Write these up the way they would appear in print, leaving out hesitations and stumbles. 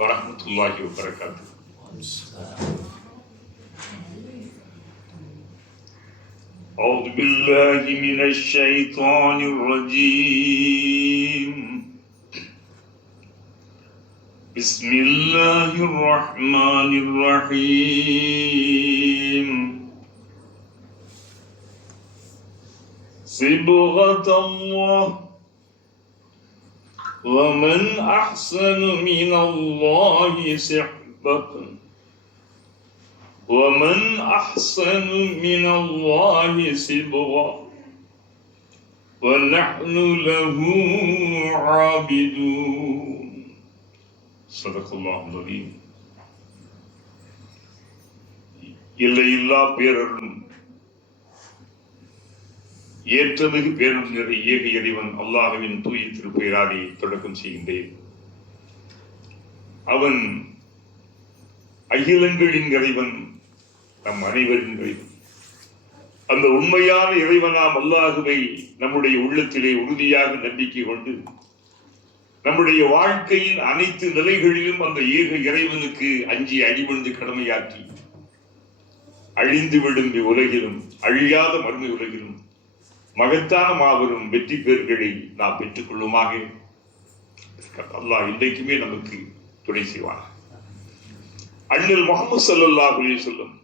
வரஹ்மத்துல்லாஹி வபரகாத்துஹு. أعوذ بالله من الشيطان الرجيم. بسم الله الرحمن الرحيم. صبغة الله ومن أحسن من الله صحبة ومن أحسن من الله صبغة ونحن له عابدون. صدق الله العظيم. இல்லையில்லா பேரருளும் ஏற்றமிகு பேரும் நிறை ஏக இறைவன் அல்லாஹ்வின் தூய திருப்பெயராலே தொடக்கம் செய்கின்றேன். அவன் அகிலங்களின் இறைவன், நம் அனைவரின் இறைவன். அந்த உண்மையான இறைவனாம் அல்லாஹுவை நம்முடைய உள்ளத்திலே உறுதியாக நம்பிக்கை கொண்டு நம்முடைய வாழ்க்கையின் அனைத்து நிலைகளிலும் அந்த ஏக இறைவனுக்கு அஞ்சி அடிபணிந்து கடமையாற்றி அழிந்து விடும் உலகிலும் அழியாத மறுமை உலகிலும் மகத்தான மாபெரும் வெற்றி பேர்களை நாம் பெற்றுக் கொள்ளுமாக. அல்லாஹ் இன்றைக்குமே நமக்கு துணை செய்வார். அண்ணல் முஹம்மது ஸல்லல்லாஹு அலைஹி வஸல்லம்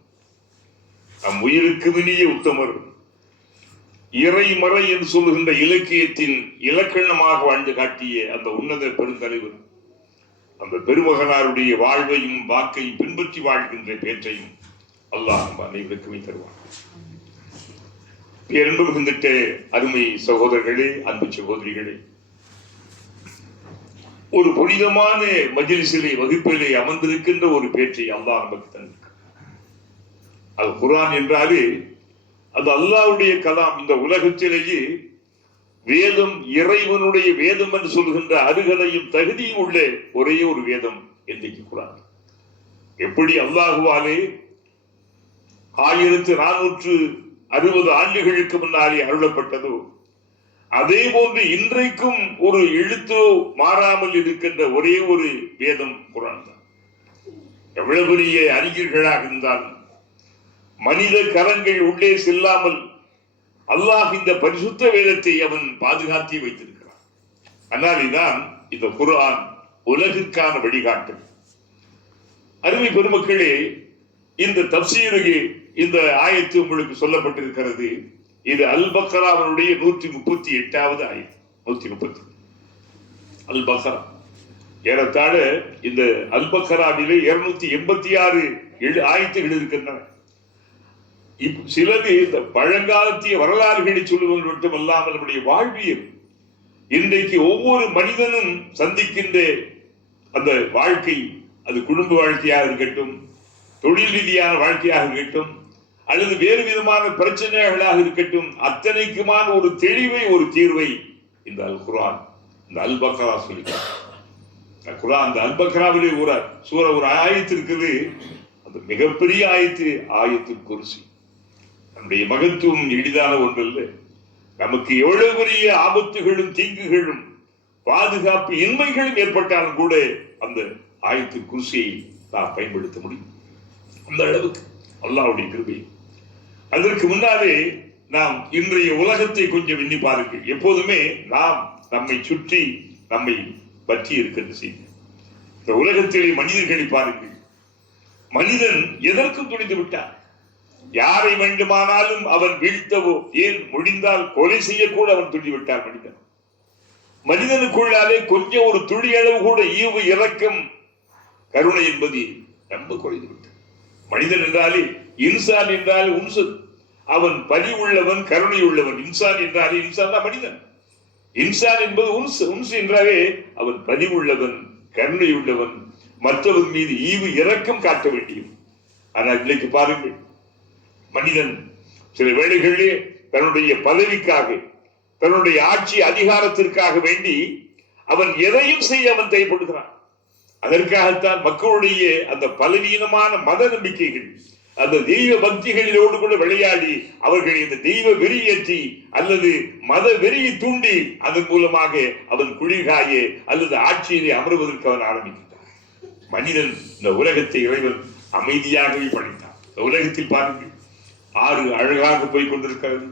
நம் உயிருக்கு இனிய உத்தமர், இறைமறை என்று சொல்லுகின்ற இலக்கியத்தின் இலக்கணமாக வாழ்ந்து காட்டிய அந்த உன்னத பெருந்தலைவர், அந்த பெருமகனாருடைய வாழ்வையும் வாக்கையும் பின்பற்றி வாழ்கின்ற பேற்றையும் அல்லாஹ் நம் அனைவருக்குமே தருவார். பேரன்பு மிகுந்திட்ட அருமை சகோதரர்களே, அன்பு சகோதரிகளே, ஒரு புனிதமான மஜ்லிஸிலே வகுப்பிலே அமர்ந்திருக்கின்ற ஒரு பேற்றை அல்லாஹ் நமக்கு தந்திருக்கிறார். அது குர்ஆன் என்றாலே அது அல்லாஹ்வுடைய கலாம். இந்த உலகத்திலேயே வேதம் இறைவனுடைய வேதம் என்று சொல்கின்ற அருகதையும் தகுதியும் உள்ள ஒரே ஒரு வேதம் இன்றைக்கு குர்ஆன். எப்படி அல்லாஹுவாலே 1460 ஆண்டுகளுக்கு முன்னாலே அருளப்பட்டதோ அதே போன்று இன்றைக்கும் ஒரு எழுத்தோ மாறாமல் இருக்கின்ற ஒரே ஒரு வேதம் குர்ஆன் தான். எவ்வளவு பெரிய அறிஞர்களாக இருந்தாலும் மனித கரங்கள் உள்ளே செல்லாமல் அல்லாஹ் இந்த பரிசுத்த வேதத்தை அவன் பாதுகாத்தி வைத்திருக்கிறான். அதனால்தான் இந்த குர்ஆன் உலகிற்கான வழிகாட்டு. அருமை பெருமக்களே, இந்த தப்சீருக்கு இந்த ஆயத்து உங்களுக்கு சொல்லப்பட்டிருக்கிறது. இது அல் பக்ராவுடைய 138வது ஆயத்து. 130 அல் பக்ரா. ஏறத்தாழ இந்த அல் பக்ராவிலே 286 ஆயத்துகள் இருக்கின்றன. சிலது இந்த பழங்காலத்திய வரலாறுகளை சொல்லுவது மட்டுமல்லாமல் நம்முடைய வாழ்வியல், இன்றைக்கு ஒவ்வொரு மனிதனும் சந்திக்கின்ற அந்த வாழ்க்கை, அது குடும்ப வாழ்க்கையாக இருக்கட்டும், தொழில் ரீதியான வாழ்க்கையாக இருக்கட்டும், அல்லது வேறு விதமான பிரச்சனைகளாக இருக்கட்டும், அத்தனைக்குமான ஒரு தெளிவை, ஒரு தீர்வை இந்த அல் குர்ஆன், இந்த அல் பக்ரா சொல்லிட்டார். குர்ஆன் அந்த அல் பக்ராவிலே ஒரு ஆயத்து இருக்குது. அந்த மிகப்பெரிய ஆயத்து ஆயத்துல் குர்சி. நம்முடைய மகத்துவம் எளிதான ஒன்றல்ல. நமக்கு எவ்வளவு பெரிய ஆபத்துகளும் தீங்குகளும் பாதுகாப்பு இன்மைகளும் ஏற்பட்டாலும் கூட அந்த ஆயத்துல் குர்சியை நாம் பயன்படுத்த முடியும். அந்த அளவுக்கு அல்லாஹ்வுடைய கிருபை. அதற்கு முன்னாலே நாம் இன்றைய உலகத்தை கொஞ்சம் எண்ணி பாருங்கள். எப்போதுமே நாம் நம்மை சுற்றி நம்மை பற்றி இருக்கின்ற செய்தி. இந்த உலகத்திலே மனிதர்களை பாருங்கள். மனிதன் எதற்கும் துணிந்து விட்டான். யாரை வேண்டுமானாலும் அவன் வீழ்த்தவோ, ஏன் முடிந்தால் கொலை செய்யக்கூட அவன் துணிந்து விட்டான். மனிதனுக்குள்ளாலே கொஞ்சம் ஒரு துளி அளவு கூட ஈவு இரக்கம் கருணை என்பது ரொம்ப குறைந்து விட்டான். மனிதன் என்றாலே, இன்சான் என்றாலே உன்சன், அவன் பணி உள்ளவன், கருணை உள்ளவன். இன்சான் என்றாலே இன்சான் தான் மனிதன். இன்சான் என்பது உன்சு என்றாலே அவன் பணி உள்ளவன், கருணை உள்ளவன், மற்றவன் மீது ஈவு இரக்கம் காட்ட வேண்டியவன். ஆனால் இன்னைக்கு பாருங்கள், மனிதன் சில வேளைகளிலே தன்னுடைய பதவிக்காக, தன்னுடைய ஆட்சி அதிகாரத்திற்காக வேண்டி அவன் எதையும் செய்ய அவன் தைப்படுகிறான். அதற்காகத்தான் மக்களுடைய அந்த பலவீனமான மத நம்பிக்கைகள், அந்த தெய்வ பக்திகளோடு கூட விளையாடி அவர்கள் இந்த தெய்வ வெறியேற்றி அல்லது மத வெறியை தூண்டி அதன் மூலமாக அவன் குளிர்காய அல்லது ஆட்சியிலே அமர்வதற்கு அவன் ஆரம்பிக்கின்றான். மனிதன் இந்த உலகத்தை இறைவன் அமைதியாகவே படைத்தான். இந்த உலகத்தில் பாருங்கள், ஆறு அழகாக போய் கொண்டிருக்கிறது,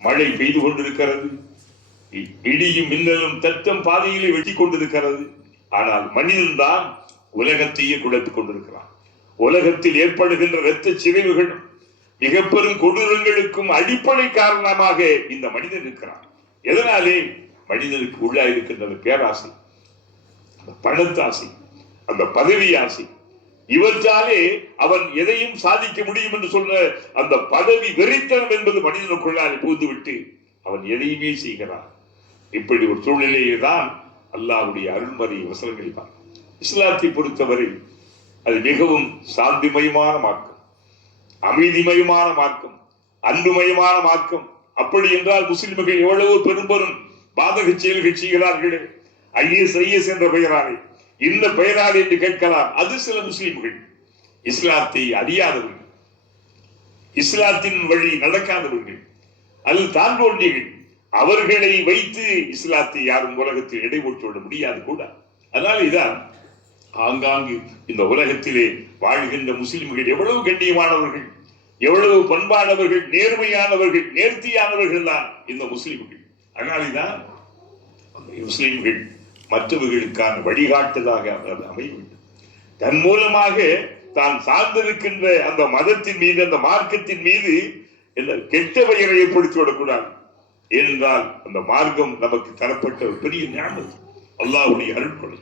மழை பெய்து கொண்டிருக்கிறது, இடியும் மின்னலும் தத்தம் பாதையிலே வெட்டி கொண்டிருக்கிறது. ஆனால் மனிதன் தான் உலகத்தையே குழப்பிக் கொண்டிருக்கிறான். உலகத்தில் ஏற்படுகின்ற இரத்த சிதைவுகள் மிக பெரும் கொடூரங்களுக்கும் அடிப்படை காரணமாக இந்த மனிதன் இருக்கிறான். எதனாலே? மனிதனுக்கு உள்ளா இருக்கின்ற பேராசை, அந்த பணத்தாசை, அந்த பதவி ஆசை. இவற்றாலே அவன் எதையும் சாதிக்க முடியும் என்று சொல்ற அந்த பதவி வெறித்தனம் என்பது மனிதனுக்குள்ளாலே புகுந்துவிட்டு அவன் எதையுமே செய்கிறான். இப்படி ஒரு சூழ்நிலையே தான் அல்லாஹ்வுடைய அருள்மறை வசனங்கள் தான். இஸ்லாத்தை பொறுத்தவரை அது மிகவும் சாந்திமயமான மார்க்கம், அமைதிமயமான மார்க்கம், அன்புமயமான மார்க்கம். அப்படி என்றால் முஸ்லிம்கள் எவ்வளவு பெரும் பெரும் பாதக செயல்கள் செய்கிறார்களே, ஐஎஸ் என்ற பெயராலே, இந்த பெயரால் என்று கேட்கலாம். அது சில முஸ்லிம்கள் இஸ்லாத்தை அறியாதவர்கள், இஸ்லாத்தின் வழி நடக்காதவர்கள், அல்லது தாழ்ந்தோண்டிகள். அவர்களை வைத்து இஸ்லாத்தை யாரும் உலகத்தில் எடை போட்டு விட முடியாது கூட. அதனால இதான் ஆங்காங்கு இந்த உலகத்திலே வாழ்கின்ற முஸ்லிம்கள் எவ்வளவு கண்ணியமானவர்கள், எவ்வளவு பண்பானவர்கள், நேர்மையானவர்கள், நேர்த்தியானவர்கள் தான் இந்த முஸ்லிம்கள். அதனால்தான் முஸ்லிம்கள் மற்றவர்களுக்கான வழிகாட்டுதாக அமைய வேண்டும். தன் மூலமாக தான் சார்ந்திருக்கின்ற அந்த மதத்தின் மீது, அந்த மார்க்கத்தின் மீது கெட்ட பெயரை ஏற்படுத்தி விடக்கூடாது. ஏனென்றால் அந்த மார்க்கம் நமக்கு தரப்பட்ட ஒரு பெரிய ஞானம், அல்லாஹ்வுடைய அருட்கொடை.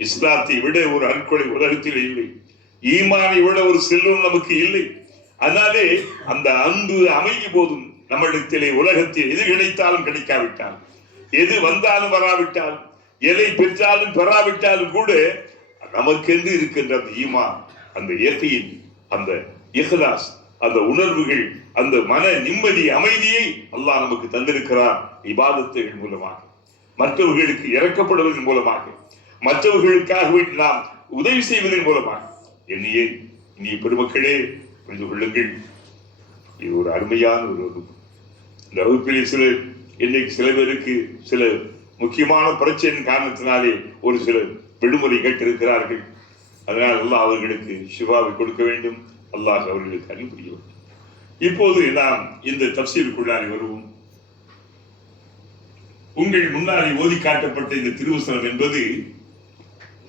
இஸ்லாத்தை விட ஒரு அருட்கொடை உலகத்தில் இல்லை, ஈமானை விட ஒரு செல்வம் நமக்கு இல்லை. அதனாலே அந்த அன்பு அமைதி போதும் நம்மிடத்திலே. உலகத்தில் எது கிடைத்தாலும் கிடைக்காவிட்டால், எது வந்தாலும் வராவிட்டாலும், எதை பெற்றாலும் பெறாவிட்டாலும் கூட நமக்கென்று இருக்கின்ற அந்த ஈமான், அந்த யகீன், அந்த இஹ்லாஸ், அந்த உணர்வுகள், அந்த மன நிம்மதி, அமைதியை அல்லாஹ் நமக்கு தந்திருக்கிறார். இபாதத்துகள் மூலமாக, மற்றவர்களுக்கு இறக்கப்படுவதன் மூலமாக, மற்றவர்களுக்காக நாம் உதவி செய்வதன் மூலமாக. இனி பெருமக்களே புரிந்து கொள்ளுங்கள், இது ஒரு அருமையான ஒரு வகுப்பு. இந்த வகுப்பிலே இன்னைக்கு சில பேருக்கு சில முக்கியமான பிரச்சனையின் காரணத்தினாலே ஒரு சில விடுமுறை கேட்டிருக்கிறார்கள். அதனால் அல்லாஹ் அவர்களுக்கு ஷிஃபாவை கொடுக்க வேண்டும், அல்லாஹ் அவர்களுக்கு அருள் புரிய வேண்டும். இப்போது நாம் இந்த தஃசீருக்குள்ளாலே வருவோம். உங்கள் முன்னாலே ஓதி காட்டப்பட்ட இந்த திருவசனம் என்பது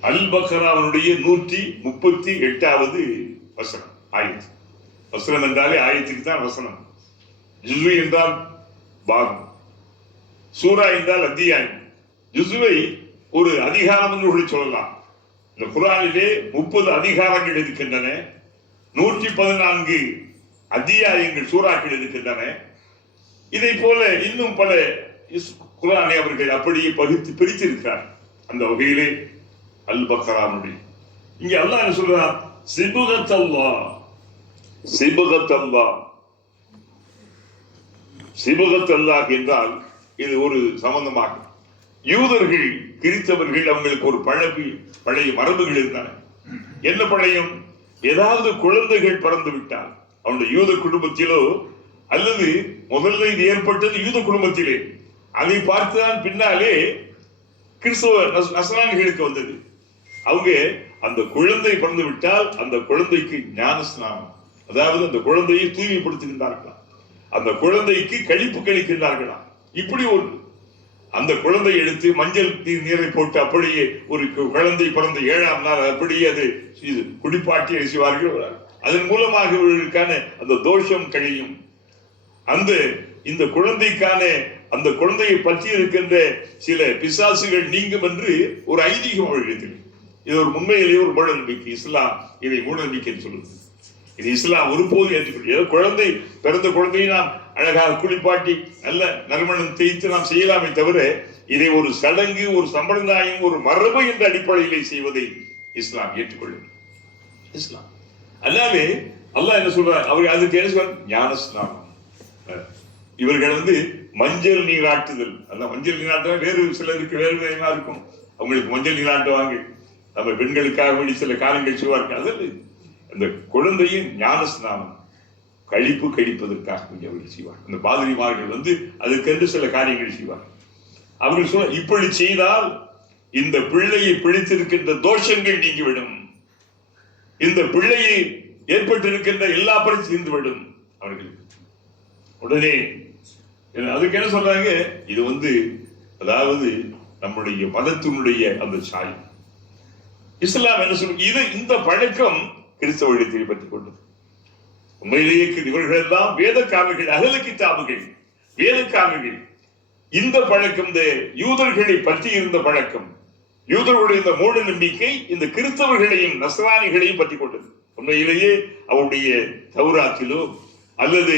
அல் பக்ராவுடைய 138வது வசனம். ஆயத்து. வசனம் என்றாலே ஆயத்துக்கு தான் வசனம். ஜுஸ்வு என்றால் பாகம், சூரா என்றால் அத்தியாயம். ஜுஸ்வை ஒரு அதிகாரம் என்று சொல்லலாம். இந்த குர்ஆனிலே 30 அதிகாரங்கள் இருக்கின்றன, 114 அத்தியாயங்கள் சூறாக்கள் இருக்கின்றன. இதை போல இன்னும் பல குர்ஆனை அவர்கள் அப்படியே பகுத்து பிரித்திருக்கிறார். அந்த வகையிலே அல் பக்ராவுடைய இங்க அல்லாஹ் என்ன சொல்றார்? சிபுகத்தல்லாஹ். சிபுகத்தல்லாஹ், சிபுகத்தல்லாஹ் என்றால் இது ஒரு சம்பந்தமாக யூதர்கள், கிறிஸ்தவர்கள், அவங்களுக்கு ஒரு பழைய மரபுகள் இருந்தன. என்ன பழையம்? ஏதாவது குழந்தைகள் பிறந்து விட்டால் அவனுடைய யூத குடும்பத்திலோ, அல்லது முதல்ல இது ஏற்பட்டது யூத குடும்பத்திலே, அதை பார்த்துதான் பின்னாலே கிறிஸ்தவ நஸ்ரானிகளுக்கு வந்தது. அவங்க அந்த குழந்தை பிறந்து விட்டால் அந்த குழந்தைக்கு ஞான ஸ்நானம், அதாவது அந்த குழந்தையை தூய்மைப்படுத்துகின்றார்களா, அந்த குழந்தைக்கு கழிப்பு கழிக்கின்றார்களா. இப்படி ஒரு அந்த குழந்தை எடுத்து மஞ்சள் நீரை போட்டு அப்படியே ஒரு குழந்தை பிறந்த 7ஆம் நாள் அப்படியே அது குடிப்பாட்டி செய்வார்கள். அதன் மூலமாக இவர்களுக்கான அந்த தோஷம் கழியும். இந்த குழந்தைக்கான அந்த குழந்தையை பற்றி இருக்கின்ற சில பிசாசுகள் நீங்கும் என்று ஒரு ஐதீகம் அவர்களுக்கு. இது ஒரு உண்மையிலேயே ஒரு மூட நம்பிக்கை. இஸ்லாம் இதை மூட நம்பிக்கை சொல்லுது. இது இஸ்லாம் ஒருபோதும் ஏற்றுக்கொள்ள. குழந்தை பிறந்த குழந்தையை நாம் அழகாக குளிப்பாட்டி நல்ல நறுமணம் தேய்த்து நாம் செய்யலாமே தவிர, இதை ஒரு சடங்கு, ஒரு சம்பிரதாயம், ஒரு மரபு என்ற அடிப்படையிலே செய்வதை இஸ்லாம் ஏற்றுக்கொள்ளும். இஸ்லாம் அல்லாவே அல்லாஹ் என்ன சொல்றார்? அவர் அதுக்கு என்ன சொல்றார்? ஞான ஸ்நானம். இவர்கள் மஞ்சள் நீராட்டுதல். அந்த மஞ்சள் நீராட்டம் வேறு சிலருக்கு வேறு விதமா இருக்கும். அவங்களுக்கு மஞ்சள் நீராட்டுவாங்க. நம்ம பெண்களுக்காக வேண்டி சில காரியங்கள் செய்வார்கள். அதில் அந்த குழந்தையின் ஞான ஸ்நானம், கழிப்பு கழிப்பதற்காக அவர்கள் செய்வார். அந்த பாதிரிமார்கள் அதுக்கென்று சில காரியங்கள் செய்வார். அவர்கள் சொல்ல, இப்படி செய்தால் இந்த பிள்ளையை பிடித்திருக்கின்ற தோஷங்கள் நீங்கிவிடும். இந்த பிள்ளையை ஏற்பட்டிருக்கின்ற எல்லா பிரச்சனையும் தீர்ந்துவிடும் அவர்களுக்கு. உடனே அதுக்கு என்ன சொல்றாங்க, இது அதாவது நம்முடைய மதத்தினுடைய அந்த சாய். இஸ்லாம் என்ன சொல்லுங்க, இது இந்த பழக்கம் கிறிஸ்தவர்களை பற்றி கொண்டது. உண்மையிலேயே இவர்கள் எல்லாம் வேதக்காரர்கள், அகல கிதாபுகள், வேதக்காரர்கள். இந்த பழக்கம் இந்த யூதர்களை பற்றி இருந்த பழக்கம், யூதர்களுடைய இந்த மூட நம்பிக்கை இந்த கிறிஸ்தவர்களையும் நஸ்ரானிகளையும் பற்றி கொண்டது. உண்மையிலேயே அவருடைய தௌராத்திலோ அல்லது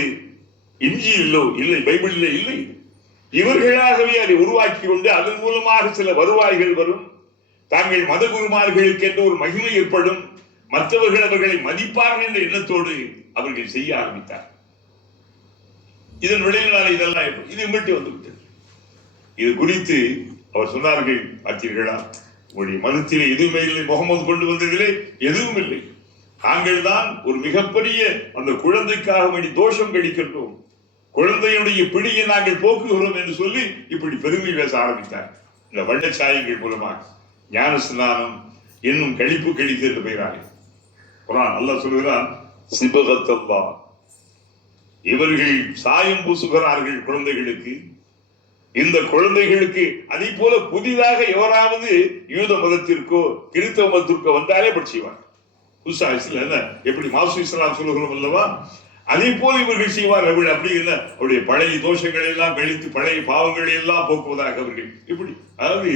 இஞ்சியிலோ இல்லை, பைபிளிலே இல்லை. இவர்களாகவே அதை உருவாக்கி கொண்டு அதன் மூலமாக சில வருவாய்கள் வரும், தாங்கள் மத குருமார்களுக்கு என்று ஒரு மகிமை ஏற்படும், மற்றவர்கள் அவர்களை மதிப்பார்கள் என்ற எண்ணத்தோடு அவர்கள் செய்ய ஆரம்பித்தார். இதன் விளைவினால இதெல்லாம் இது மட்டும் வந்துவிட்டது. இது குறித்து அவர் சொன்னார்கள், பார்த்தீர்களா, உங்களுடைய மதத்திலே எதுவுமே இல்லை, முகமது கொண்டு வந்ததிலே எதுவும் இல்லை, நாங்கள் தான் ஒரு மிகப்பெரிய அந்த குழந்தைக்காக வேண்டி தோஷம் கழிக்கின்றோம், குழந்தையுடைய பிடியை நாங்கள் போக்குகிறோம் என்று சொல்லி இப்படி பெருமை பேச ஆரம்பித்தார். இந்த வண்ணச்சாயங்கள் மூலமாக ஞான ஸ்நானம் என்னும் கழிப்பு கழித்து என்று பெயராக குர்ஆன் அல்லாஹ் சொல்கிறான், சிபகத்தல்லா, இவர்கள் சாயம் பூசுகிறார்கள் குழந்தைகளுக்கு. இந்த குழந்தைகளுக்கு அதை போல புதிதாக எவராவது யூத மதத்திற்கோ கிறிஸ்தவ மதத்திற்கோ வந்தாலே படிச்சுவார். புதுசா என்ன எப்படி மாசு இஸ்லாம் சொல்லுகிறோம் அல்லவா, அதே போல இவர்கள் செய்வார். அவர்கள் அப்படி இல்லை, அவருடைய பழைய தோஷங்களை எல்லாம் கழித்து பழைய பாவங்களை எல்லாம் போக்குவதாக அவர்கள் இப்படி, அதாவது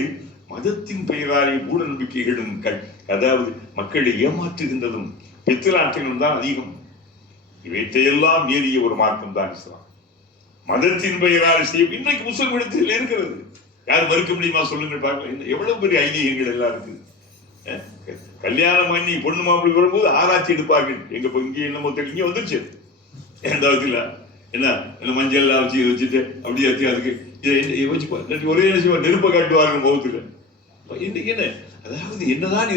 மதத்தின் பெயராலே மூட நம்பிக்கைகளும் அதாவது மக்களை ஏமாற்றுகின்றதும் பித்தலாட்டங்களும் தான் அதிகம். இவற்றையெல்லாம் மீறிய ஒரு மார்க்கம் தான் இஸ்லாம். மதத்தின் பெயரால் செய்ய இன்றைக்கு முஸ்லிம் இடத்தில் இருக்கிறது, யார் மறுக்க முடியுமா சொல்லுங்கள் பார்க்கலாம். எவ்வளவு பெரிய ஐதீகங்கள் எல்லாம் இருக்குது. கல்யாணம் பண்ணி பொண்ணு மாப்பிள்ளை வரும்போது ஆராய்ச்சி எடுப்பார்கள். எங்க இங்கே என்னமோ இங்கே வந்துருச்சு எந்த என்ன மஞ்சள் எல்லாம் வச்சுட்டு அப்படியே அதுக்கு வச்சு ஒரே நெருப்பை காட்டுவார்கள் முகத்துல. இன்னைக்கு என்ன, அதாவது என்னதான்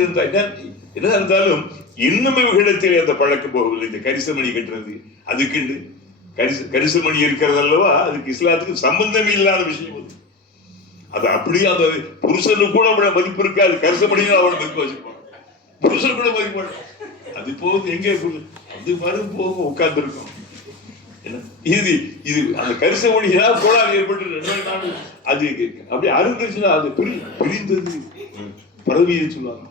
இருந்தாலும் இன்னும் இவர்களிடத்தில் அந்த பழக்கம் போகவில்லை. இந்த கரிசமணி கட்டுறது, அதுக்குண்டு கரிசமணி இருக்கிறது அல்லவா, அதுக்கு இஸ்லாத்துக்கு சம்பந்தமே இல்லாத விஷயம் அது. அது அப்படியே அந்த புருஷனுக்கு கூட அவளை மதிப்பு இருக்காது, கரிசமணியும் அவளை மதிப்பு வச்சிருப்பாங்க, புருஷன் கூட மதிப்பு. அது போகுது எங்கே அது மறு போக உட்கார்ந்து இருக்கும். இது இது அந்த கரிசமணி ஏதாவது கோளாறு ஏற்பட்டு அது அப்படியே அருந்துச்சுன்னா அது பிரிந்தது பரவி சொல்லுவாங்க.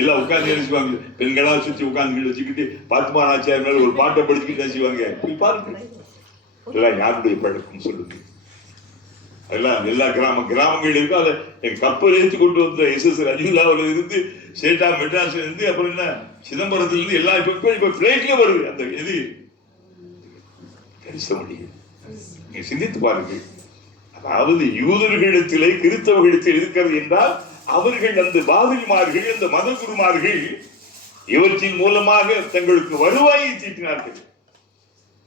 எல்லாம் உட்கார்ந்து நினைச்சுவாங்க, பெண்களா சுத்தி உட்கார்ந்து வச்சுக்கிட்டு பாத்துமா ஆச்சாரிய மேல ஒரு பாட்டை படிச்சுக்கிட்டு நினைச்சுவாங்க. போய் பாருங்க, எல்லாம் யாருடைய பழக்கம் சொல்லுங்க. அதெல்லாம் எல்லா கிராமங்கள் இருக்கும். அதை என் கப்பல் ஏற்றி கொண்டு வந்த SS ரஜினிலாவில இருந்து சேட்டா மெட்ராஸ்ல இருந்து அப்புறம் என்ன சிதம்பரத்துல இருந்து எல்லா இப்ப பிளைட்ல வருது. அந்த எது கரிசமணி நீங்க சிந்தித்து பாருங்கள். அதாவது யூதர்களிடத்திலே கிறிஸ்தவர்களிடத்தில் இருக்கிறது என்றால் அவர்கள் அந்த பாதிரிமார்கள், அந்த மத குருமார்கள் இவற்றின் மூலமாக தங்களுக்கு வருவாயை தீட்டினார்கள்.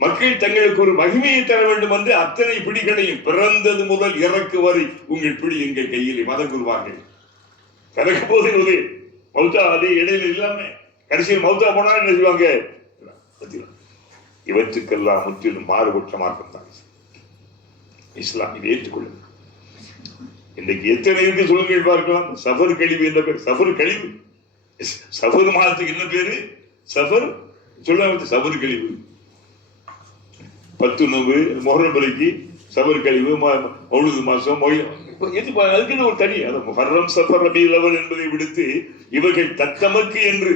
மக்கள் தங்களுக்கு ஒரு மகிமையை தர வேண்டும் என்று அத்தனை பிடிகளையும் பிறந்தது முதல் இறக்கு வரை உங்கள் பிடி எங்கள் கையில் மத குருவார்கள். கணக்க போது மௌத்தா அதே இடையில இல்லாம கடைசியில் மௌத்தா போனா என்ன செய்வாங்க. இவற்றுக்கெல்லாம் முற்றிலும் மாறுபட்ட மார்க்கம் தான் இஸ்லாம். இதை ஏற்றுக்கொள்ளும். இன்றைக்கு எத்தனை இருக்கு சொல்லுங்கள் பார்க்கலாம். சஃபர் கழிவு என்ற பேர், சஃபர் கழிவு, சஃபர் மாதத்துக்கு என்ன பேரு, சஃபர் சொல்ல சஃபர் கழிவு. 10 நோம்பு முஹர்ரம் வரைக்கு சஃபர் கழிவு, மௌலிது மாசம், அதுக்கு ஒரு தனி முஹர்ரம் சஃபர் ரபீஉல் அவ்வல் என்பதை விடுத்து இவர்கள் தத்தமக்கு என்று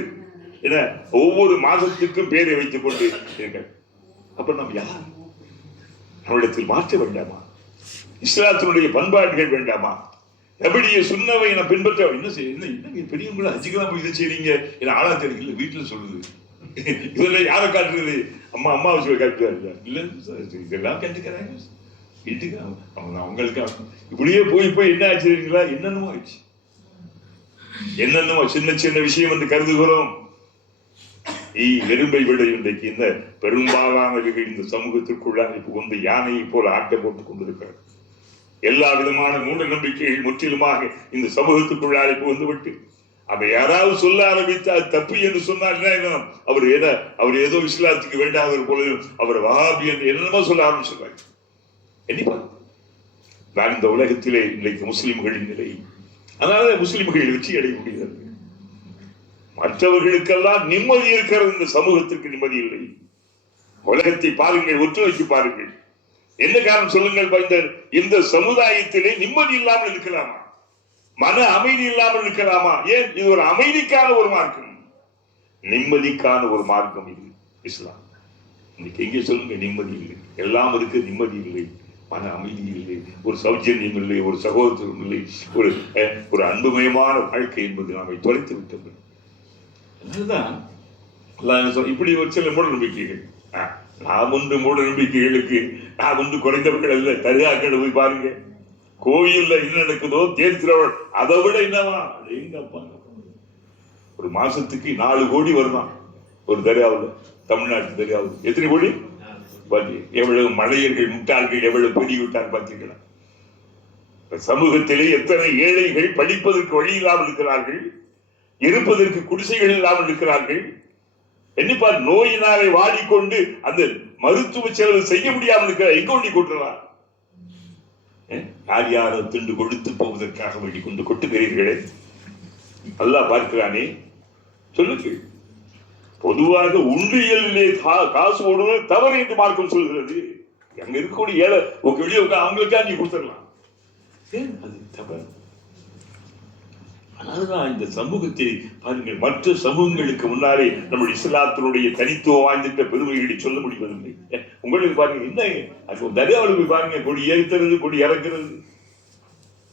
என ஒவ்வொரு மாதத்துக்கும் பேரை வைத்துக் கொண்டு இருக்க. அப்ப நாம் யார்? நம்மிடத்தில் மாற்ற வேண்டாமா? இஸ்லாத்தினுடைய பண்பாடுகள் வேண்டாமா? எப்படியே சுன்னவை நான் பின்பற்ற என்ன செய்ய பெரியவங்களை அஜிக்கலாம் போய் இதை செய்றீங்க என்ன ஆளா தெரியல. வீட்டுல சொல்லுது இதுல யாரை காட்டுறது? அம்மா வச்சு காட்டுவாரு இல்ல, இதெல்லாம் கண்டுக்கிறாங்க வீட்டுக்கு. அவங்களுக்கு இப்படியே போய் என்ன ஆச்சுங்களா, என்னென்னமோ ஆயிடுச்சு. என்னென்னமோ சின்ன சின்ன விஷயம் என்று கருதுகிறோம். எறும்பை விட இன்றைக்கு இந்த பெரும்பாலானவர்கள் இந்த சமூகத்திற்குள்ளாக புகுந்து யானையை போல ஆட்டை போட்டுக் கொண்டிருக்கிறார். எல்லா விதமான மூட நம்பிக்கைகள் முற்றிலுமாக இந்த சமூகத்துக்குள்ளாக புகுந்து விட்டு அதை யாராவது சொல்ல ஆரம்பித்தால் தப்பு என்று சொன்னால் என்ன, அவர் ஏதோ இஸ்லாத்துக்கு வேண்டாதவர் போல அவர் வஹாபி என்று என்னென்னமோ சொல்ல ஆரம்பிச்சிருக்காங்க. நான் இந்த உலகத்திலே இன்றைக்கு முஸ்லிம்களின் நிலை, அதனால முஸ்லிம்கள் வெற்றி அடைய முடியாது. மற்றவர்களுக்கெல்லாம் நிம்மதி இருக்கிறது, இந்த சமூகத்திற்கு நிம்மதி இல்லை. உலகத்தை பாருங்கள், ஒற்றுமைக்கு பாருங்கள். என்ன காரணம் சொல்லுங்கள்? இந்த சமுதாயத்திலே நிம்மதி இல்லாமல் இருக்கலாமா? மன அமைதி இல்லாமல் இருக்கலாமா? ஏன்? இது ஒரு அமைதிக்கான ஒரு மார்க்கம், நிம்மதிக்கான ஒரு மார்க்கம் இது இஸ்லாம். இன்னைக்கு எங்கே சொல்லுங்க நிம்மதி இல்லை. எல்லாம் இருக்கு, நிம்மதி இல்லை, மன அமைதி இல்லை, ஒரு சௌஜன்யம் இல்லை, ஒரு சகோதரத்துவம் இல்லை, ஒரு அன்புமயமான வாழ்க்கை என்பது நாம தொலைத்து விட்டோம். அதுதான் இப்படி ஒரு சில மூட நம்பிக்கைகள். நான் ஒன்று மூட நம்பிக்கைகளுக்கு நான் ஒன்று குறைந்தவர்கள் அல்ல. தர்காக்கள் போய் பாருங்க, கோயில்ல என்ன நடக்குதோ தேர் திருவிழா அதை விட என்னவா எங்கப்பா, ஒரு மாசத்துக்கு 4 கோடி வருதான் ஒரு தர்காவில், தமிழ்நாட்டு தர்காவில். எத்தனை கோடி? எவ்வளவு மலையர்கள், முட்டாள்கள், எவ்வளவு பெரிய விட்டார் பார்த்தீங்களா? சமூகத்திலே எத்தனை ஏழைகள் படிப்பதற்கு வழி இல்லாமல் இருக்கிறார்கள், இருப்பதற்கு குடிசைகள் இல்லாமல் இருக்கிறார்கள். என்னப்பா, நோயினாலே வாடிக்கொண்டு அந்த மருத்துவ செலவு செய்ய முடியாமல் இருக்கிற எங்க ஒண்டி கொட்டுறார்? யார் யாரோ திண்டு கொடுத்து போவதற்காக வேண்டி கொண்டு கொட்டுகிறீர்களே, அல்லாஹ் பார்க்கிறானே. சொல்லுங்க, பொதுவாக உண்டியலிலே காசு போடுவது தவறு என்று மார்க்கம் சொல்கிறது. அங்க இருக்கக்கூடிய ஏழை வெளியே அவங்களுக்கா நீ கொடுத்துடலாம், அது தவறு. அதனாலதான் இந்த சமூகத்தை பாருங்கள், மற்ற சமூகங்களுக்கு முன்னாலே நம்முடைய இஸ்லாத்தினுடைய தனித்துவம் வாய்ந்த பெருமைகளை சொல்ல முடிவதில்லை. உங்களுக்கு பாருங்க, என்ன தர்காவுக்கு போய் பாருங்க, கொடி ஏற்றுறது, கொடி இறக்குறது,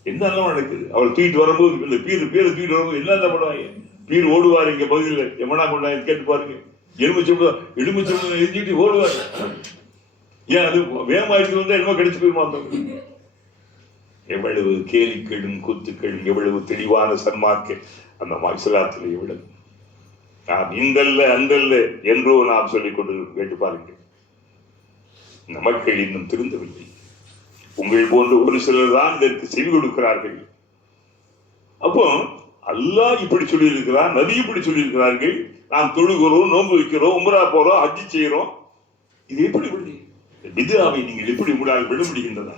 என்னெல்லாம் நடக்குது. அவள் தூக்கிட்டு வரும்போது இந்த பேரை தூக்கிட்டு வரும்போது என்னென்ன பண்ணுவாங்க? பீர் ஓடுவார் இங்க பகுதியில், எமனா கொண்டாங்க கேட்டு பாருங்க. எலுமிச்சம்பளம் எரிஞ்சுட்டு ஓடுவார். ஏன்? அது வேகமாயிட்டு வந்தா என்னமோ கிடைச்சு போயிருமா? எவ்வளவு கேலிக்களும் கூத்துக்களும், எவ்வளவு தெளிவான சன்மார்க்க அந்த இஸ்லாத்திலே எவ்வளவு நாம் இந்தல்ல அந்தல்ல என்றோ நாம் சொல்லிக் கொண்டு கேட்டு பாருங்கள். இந்த மக்கள் இன்னும் திருந்தவில்லை. உங்கள் போன்ற ஒரு சிலர் தான் இதற்கு செவி கொடுக்கிறார்கள். அப்போ அல்லாஹ் இப்படி சொல்லி இருக்கிறார், நபி இப்படி சொல்லி இருக்கிறார்கள். நாம் தொழுகிறோம், நோன்பு வைக்கிறோம், உம்ரா போறோம், ஹஜ் செய்யறோம். இது எப்படி பித்ஆவை நீங்கள் எப்படி உங்களால் விட முடிகின்றதா?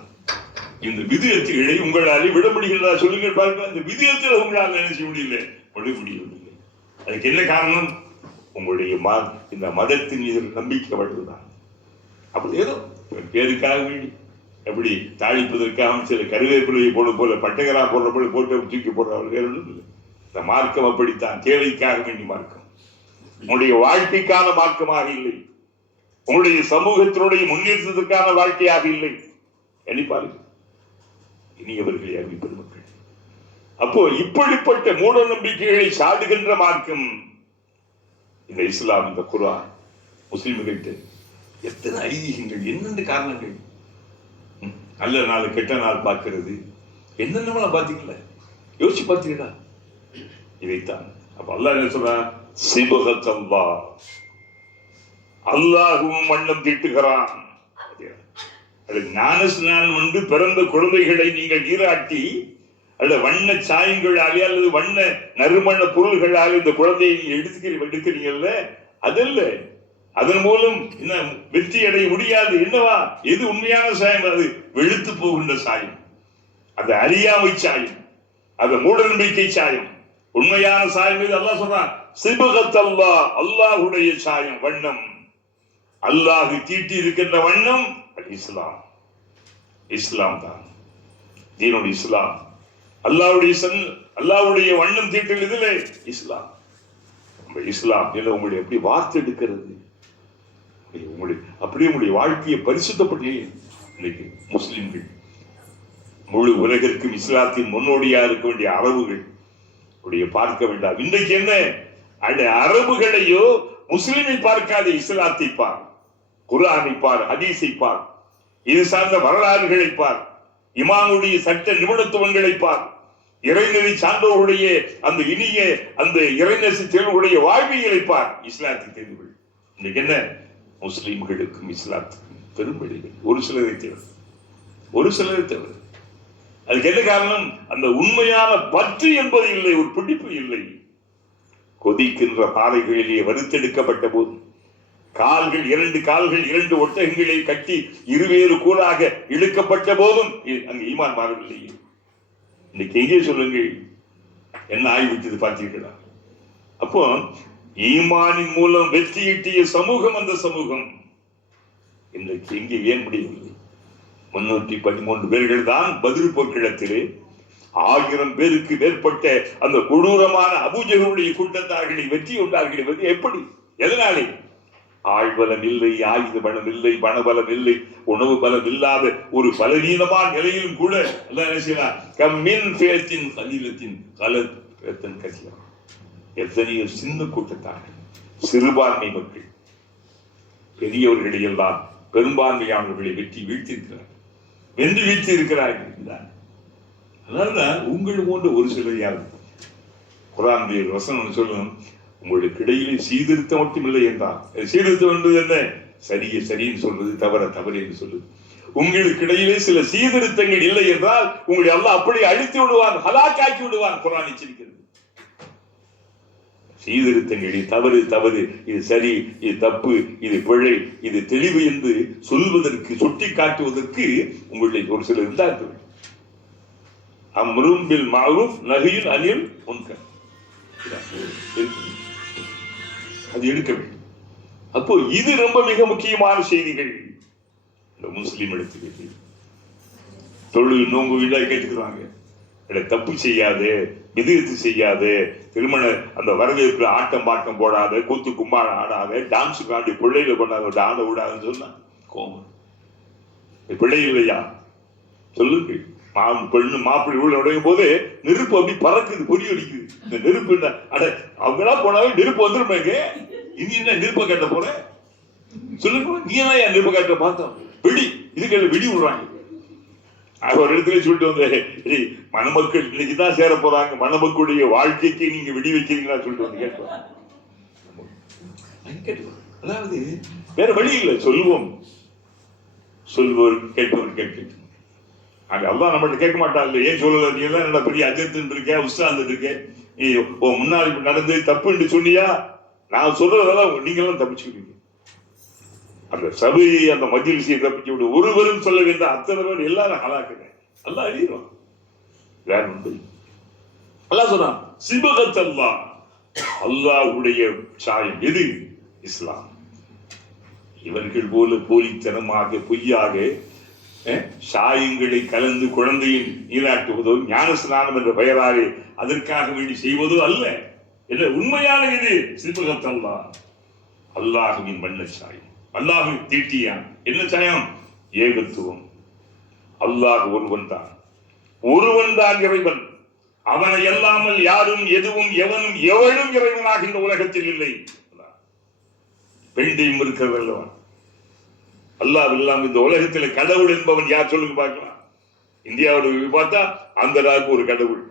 இந்த விதயத்துகளை உங்களாலே விட முடிகிறதா? சொல்லுங்க பாருங்க. இந்த விதயத்தில் உங்களால் என்ன செய்ய முடியல, விட முடியவில்லை. அதுக்கு என்ன காரணம்? உங்களுடைய இந்த மதத்தின் மீது நம்பிக்கை வளர்ந்துதான். அப்படி ஏதோ பேருக்காக வேண்டி எப்படி தாளிப்பதற்காக சில கருவேப்பிலையை போல பட்டகரா போடுற போல போட்டு தூக்கி போடுறவர்கள் வேறு ஒன்றும் இல்லை. இந்த மார்க்கம் அப்படித்தான், தேவைக்காக வேண்டி மார்க்கம். உங்களுடைய வாழ்க்கைக்கான மார்க்கமாக இல்லை, உங்களுடைய சமூகத்தினுடைய முன்னேற்றத்திற்கான வாழ்க்கையாக இல்லை. எண்ணிப்பாருங்கள் இனியவர்களே, அருமை பெருமக்கள். அப்போ இப்படிப்பட்ட மூட நம்பிக்கைகளை சாடுகின்ற மார்க்கம் இந்த இஸ்லாம், இந்த குர்ஆன். முஸ்லிம்கிட்ட எத்தனை ஐதீகங்கள், என்னென்ன காரணங்கள். நல்ல நாள் கெட்ட நாள் பார்க்கிறது, என்னென்ன பார்த்தீங்களா? யோசிச்சு பார்த்தீங்களா? இதைத்தான் அப்ப அல்லாஹ் என்ன சொல்றான்? சிபகத் அல்லாஹ், அல்லாஹ்வும் வண்ணம் தீட்டுகிறான். ஞான ஸ்நானம் என்று பிறந்த குழந்தைகளை நீங்கள் நீராட்டி அல்லது வண்ண சாயங்களாலே அல்லது வண்ண நறுமண பொருள்களால் இந்த குழந்தையை எடுக்கிறீங்கல்ல, அதல்ல. அதன் மூலம் என்ன வெற்றி அடைய முடியாது. என்னவா? எது உண்மையான சாயம்? அது வெளுத்து போகின்ற சாயம், அது அறியாமை சாயம், அது மூட நம்பிக்கை சாயம். உண்மையான சாயம் இது அல்லாஹ் சொல்றான், சிபகத் அல்லாஹ், அல்லாஹுடைய சாயம், வண்ணம். அல்லாஹ் தீட்டி இருக்கின்ற வண்ணம் இஸ்லாம். இஸ்லாம் தான் தீனுடைய இஸ்லாம். அல்லாஹ்வுடைய வண்ணம் தீட்டல் இதுல இஸ்லாம். இஸ்லாம் உங்களுடைய எப்படி வார்த்தை எடுக்கிறது, அப்படியே உங்களுடைய வாழ்க்கையை பரிசுத்தப்பட்டு இன்னைக்கு முஸ்லிம்கள் முழு உலகிற்கும் இஸ்லாத்தின் முன்னோடியா இருக்க வேண்டிய அரபுகள் பார்க்க வேண்டாம். இன்றைக்கு என்ன, அந்த அரபுகளையோ முஸ்லிமை பார்க்காத, இஸ்லாத்தை பார், குர்ஆனை பார், ஹதீஸை பார், இது சார்ந்த வரலாறுகளை பார், இமாமுடைய சட்ட நிபுணத்துவங்களை பார், இறைநெறி சான்றோருடைய அந்த இனிய அந்த இறைநேச செயல்களுடைய வாழ்வியலை பார், இஸ்லாத்தை தெரிந்து கொள். இன்னைக்கு என்ன, முஸ்லிம்களுக்கும் இஸ்லாத்துக்கும் பெரும்படிகள் ஒரு சிலரை தவிர. அதுக்கு என்ன காரணம்? அந்த உண்மையான பற்று என்பது இல்லை, ஒரு பிடிப்பு இல்லை. கொதிக்கின்ற பாறைகளிலே வறுத்தெடுக்கப்பட்ட போது இரண்டு கால்கள் 2 ஒட்டகங்களை கட்டி இருவேறு கூறாக இழுக்கப்பட்ட போதும் அங்கு ஈமான் மாறவில்லை. இன்னைக்கு எங்கே சொல்லுங்கள், என்ன ஆகிவிட்டது பார்த்தீர்களா? அப்போ ஈமானின் மூலம் வெற்றியீட்டிய சமூகம் அந்த சமூகம் இன்றைக்கு எங்கே ஏன் முடியவில்லை? 313 பேர்கள் தான் பதில் போர்க்களத்திலே 1000 பேருக்கு மேற்பட்ட அந்த கொடூரமான அபூஜகளுடைய கூட்டத்தார்களை வெற்றி கொண்டார்கள். எப்படி? எதனாலே? ஆழ்பலம் இல்லை, ஆயுத பலம் இல்லை, பணபலம் இல்லை, உணவு பலம் இல்லாத ஒரு பலவீனமான நிலையிலும் கூட எத்தனையோ சின்ன கூட்டத்தார்கள், சிறுபான்மை மக்கள் பெரியவர்களை எல்லாம் பெரும்பான்மையானவர்களை வெற்றி வீழ்த்தியிருக்கிறார்கள், வென்று வீழ்த்தி இருக்கிறார்கள். அதனால்தான் உங்கள் போன்ற ஒரு சிலர் யார் குர்ஆனுடைய வசனம் சொல்லணும், உங்களுக்கு இடையிலே சீர்திருத்தம் மட்டும் இல்லை என்றால், சீர்திருத்தம் என்பது என்ன? சரியை சரின்னு சொல்றது, தவற தவறு என்று சொல்லுது. உங்களுக்கு இடையிலே சில சீர்திருத்தங்கள் இல்லை என்றால் உங்களை அல்லாஹ் அப்படி அழித்து விடுவான், ஹலாக்காக்கி விடுவான். குர்ஆன் எச்சரிக்கிறது. சீர்திருத்தங்கள், தவறு தவறு, இது சரி, இது தப்பு, இது பிழை, இது தெளிவு என்று சொல்வதற்கு, சுட்டி காட்டுவதற்கு உங்களை ஒரு சிலர் இருந்தார்கள். அம்ரும் பில் மஅரூஃப் நஹ்யுன் அனில் முன்கர், அது எடுக்க வேண்டும். அப்போ இது ரொம்ப மிக முக்கியமான செய்திகள். முஸ்லீம் எடுத்துக்கிட்டு தொழில் நோங்கு வீடா கேட்டுக்கிறாங்க, தப்பு செய்யாது, விதித்து செய்யாது, திருமண அந்த வரவேற்பு ஆட்டம் பாட்டம் போடாத, கூத்து கும்மாள ஆடாத, டான்ஸ் காண்டி பிள்ளைகளை கொண்டாத ஆட விடாதுன்னு சொன்னா கோபம். பிள்ளை இல்லையா சொல்லுங்க. பெண்ணு மாப்பிள்ளை உள்ள உடையும் போது நெருப்பு அப்படி பறக்குது, பொறி அடிக்குது. இந்த நெருப்பு அட அவங்களா போனாவே நெருப்பு வந்துருமேங்க. இனி என்ன நெருப்ப கட்ட போற சொல்லுங்க. நீ எல்லாம் என் நெருப்ப கட்ட பார்த்தோம் வெடி, இதுக்கு வெடி விடுறாங்க. ஒரு இடத்துல சொல்லிட்டு வந்து மணமக்கள் இன்னைக்குதான் சேர போறாங்க, மணமக்களுடைய வாழ்க்கைக்கு நீங்க வெடி வைக்கிறீங்களா சொல்லிட்டு வந்து கேட்பாங்க. அதாவது வேற வழி இல்லை, சொல்லுவோம், சொல்லுவோர் கேட்பவர் கேட்க. அதான் நம்மகிட்ட கேட்க மாட்டாங்க. ஏன் சொல்லல? நீ எல்லாம் என்ன பெரிய அஜர்த்து இருக்க, உஸ்தாந்து இருக்க, நீ முன்னாடி நடந்து தப்பு என்று சொன்னியா? நான் சொல்றதெல்லாம் நீங்க எல்லாம் தப்பிச்சுக்கிறீங்க. அந்த சபை, அந்த மஜ்லிஸை தப்பிச்சு விடு. ஒருவரும் சொல்ல வேண்டாம், அத்தனை பேர் எல்லாரும் ஹலாக்குங்க. அல்லாஹ் அறிவான். வேற ஒன்று அல்லாஹ் சொன்னான், சிபகத் அல்லாஹ், அல்லாஹ்வுடைய சாயம் எது? இஸ்லாம். இவர்கள் போல போலித்தனமாக பொய்யாக சாயங்களை கலந்து குழந்தையின் நீராட்டுவதோ, ஞான ஸ்நானம் என்ற பெயராலே அதற்காக வேண்டி செய்வதோ அல்ல. என்ன உண்மையான இது? சிபகத் அல்லாஹ், அல்லாஹுவின் வண்ண சாயம், அல்லாஹு தீட்டியான். என்ன சாயம்? ஏகத்துவம். அல்லாஹ் ஒருவன் தான், ஒருவன் தான் இறைவன். அவனை அல்லாமல் யாரும், எதுவும், எவனும், எவனும் இறைவனாக இந்த உலகத்தில் இல்லை. பெண்டையும் இருக்கிறது அல்லவா? அல்லாஹ் இல்லாம இந்த உலகத்தில் கடவுள் என்பவன் யார் சொல்லுங்க பார்க்கலாம். இந்தியாவோட பார்த்தா ஆந்திராவுக்கு ஒரு கடவுள்,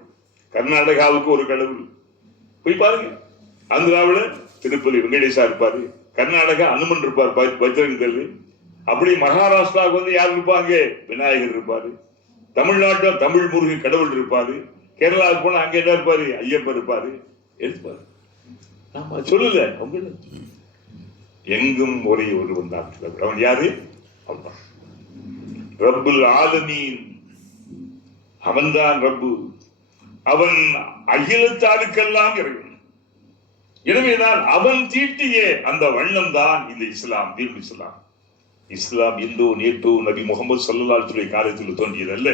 கர்நாடகாவுக்கு ஒரு கடவுள். போய் பாருங்க, ஆந்திராவில் திருப்பதி வெங்கடேசா இருப்பாரு, கர்நாடகா அனுமன் இருப்பார், பஜ்ரங். அப்படி மகாராஷ்டிராவுக்கு வந்து யார் இருப்பாங்க? விநாயகர் இருப்பாரு. தமிழ்நாட்டில் தமிழ் முருகன் கடவுள் இருப்பாரு. கேரளாவுக்கு போனா அங்க என்ன இருப்பாரு? ஐயப்பர் இருப்பாரு. எடுப்பாரு. நாம சொல்லல, அவங்க எங்கும் ஒரே ஒருவன் தான். அவன் யாரு? அல்லாஹ் ரப்புல் ஆலமீன். அவன்தான் ரப்பு. அவன் அகிலத்தாருக்கெல்லாம் இறைவன். எனவேதான் அவன் தீட்டிய அந்த வண்ணம் தான் இந்த இஸ்லாம், தீன் இஸ்லாம். இஸ்லாம் இந்தோ நேற்றோ நபி முகமது ஸல்லல்லாஹு அலைஹி வஸல்லம் காலத்தில் தோன்றியது அல்ல,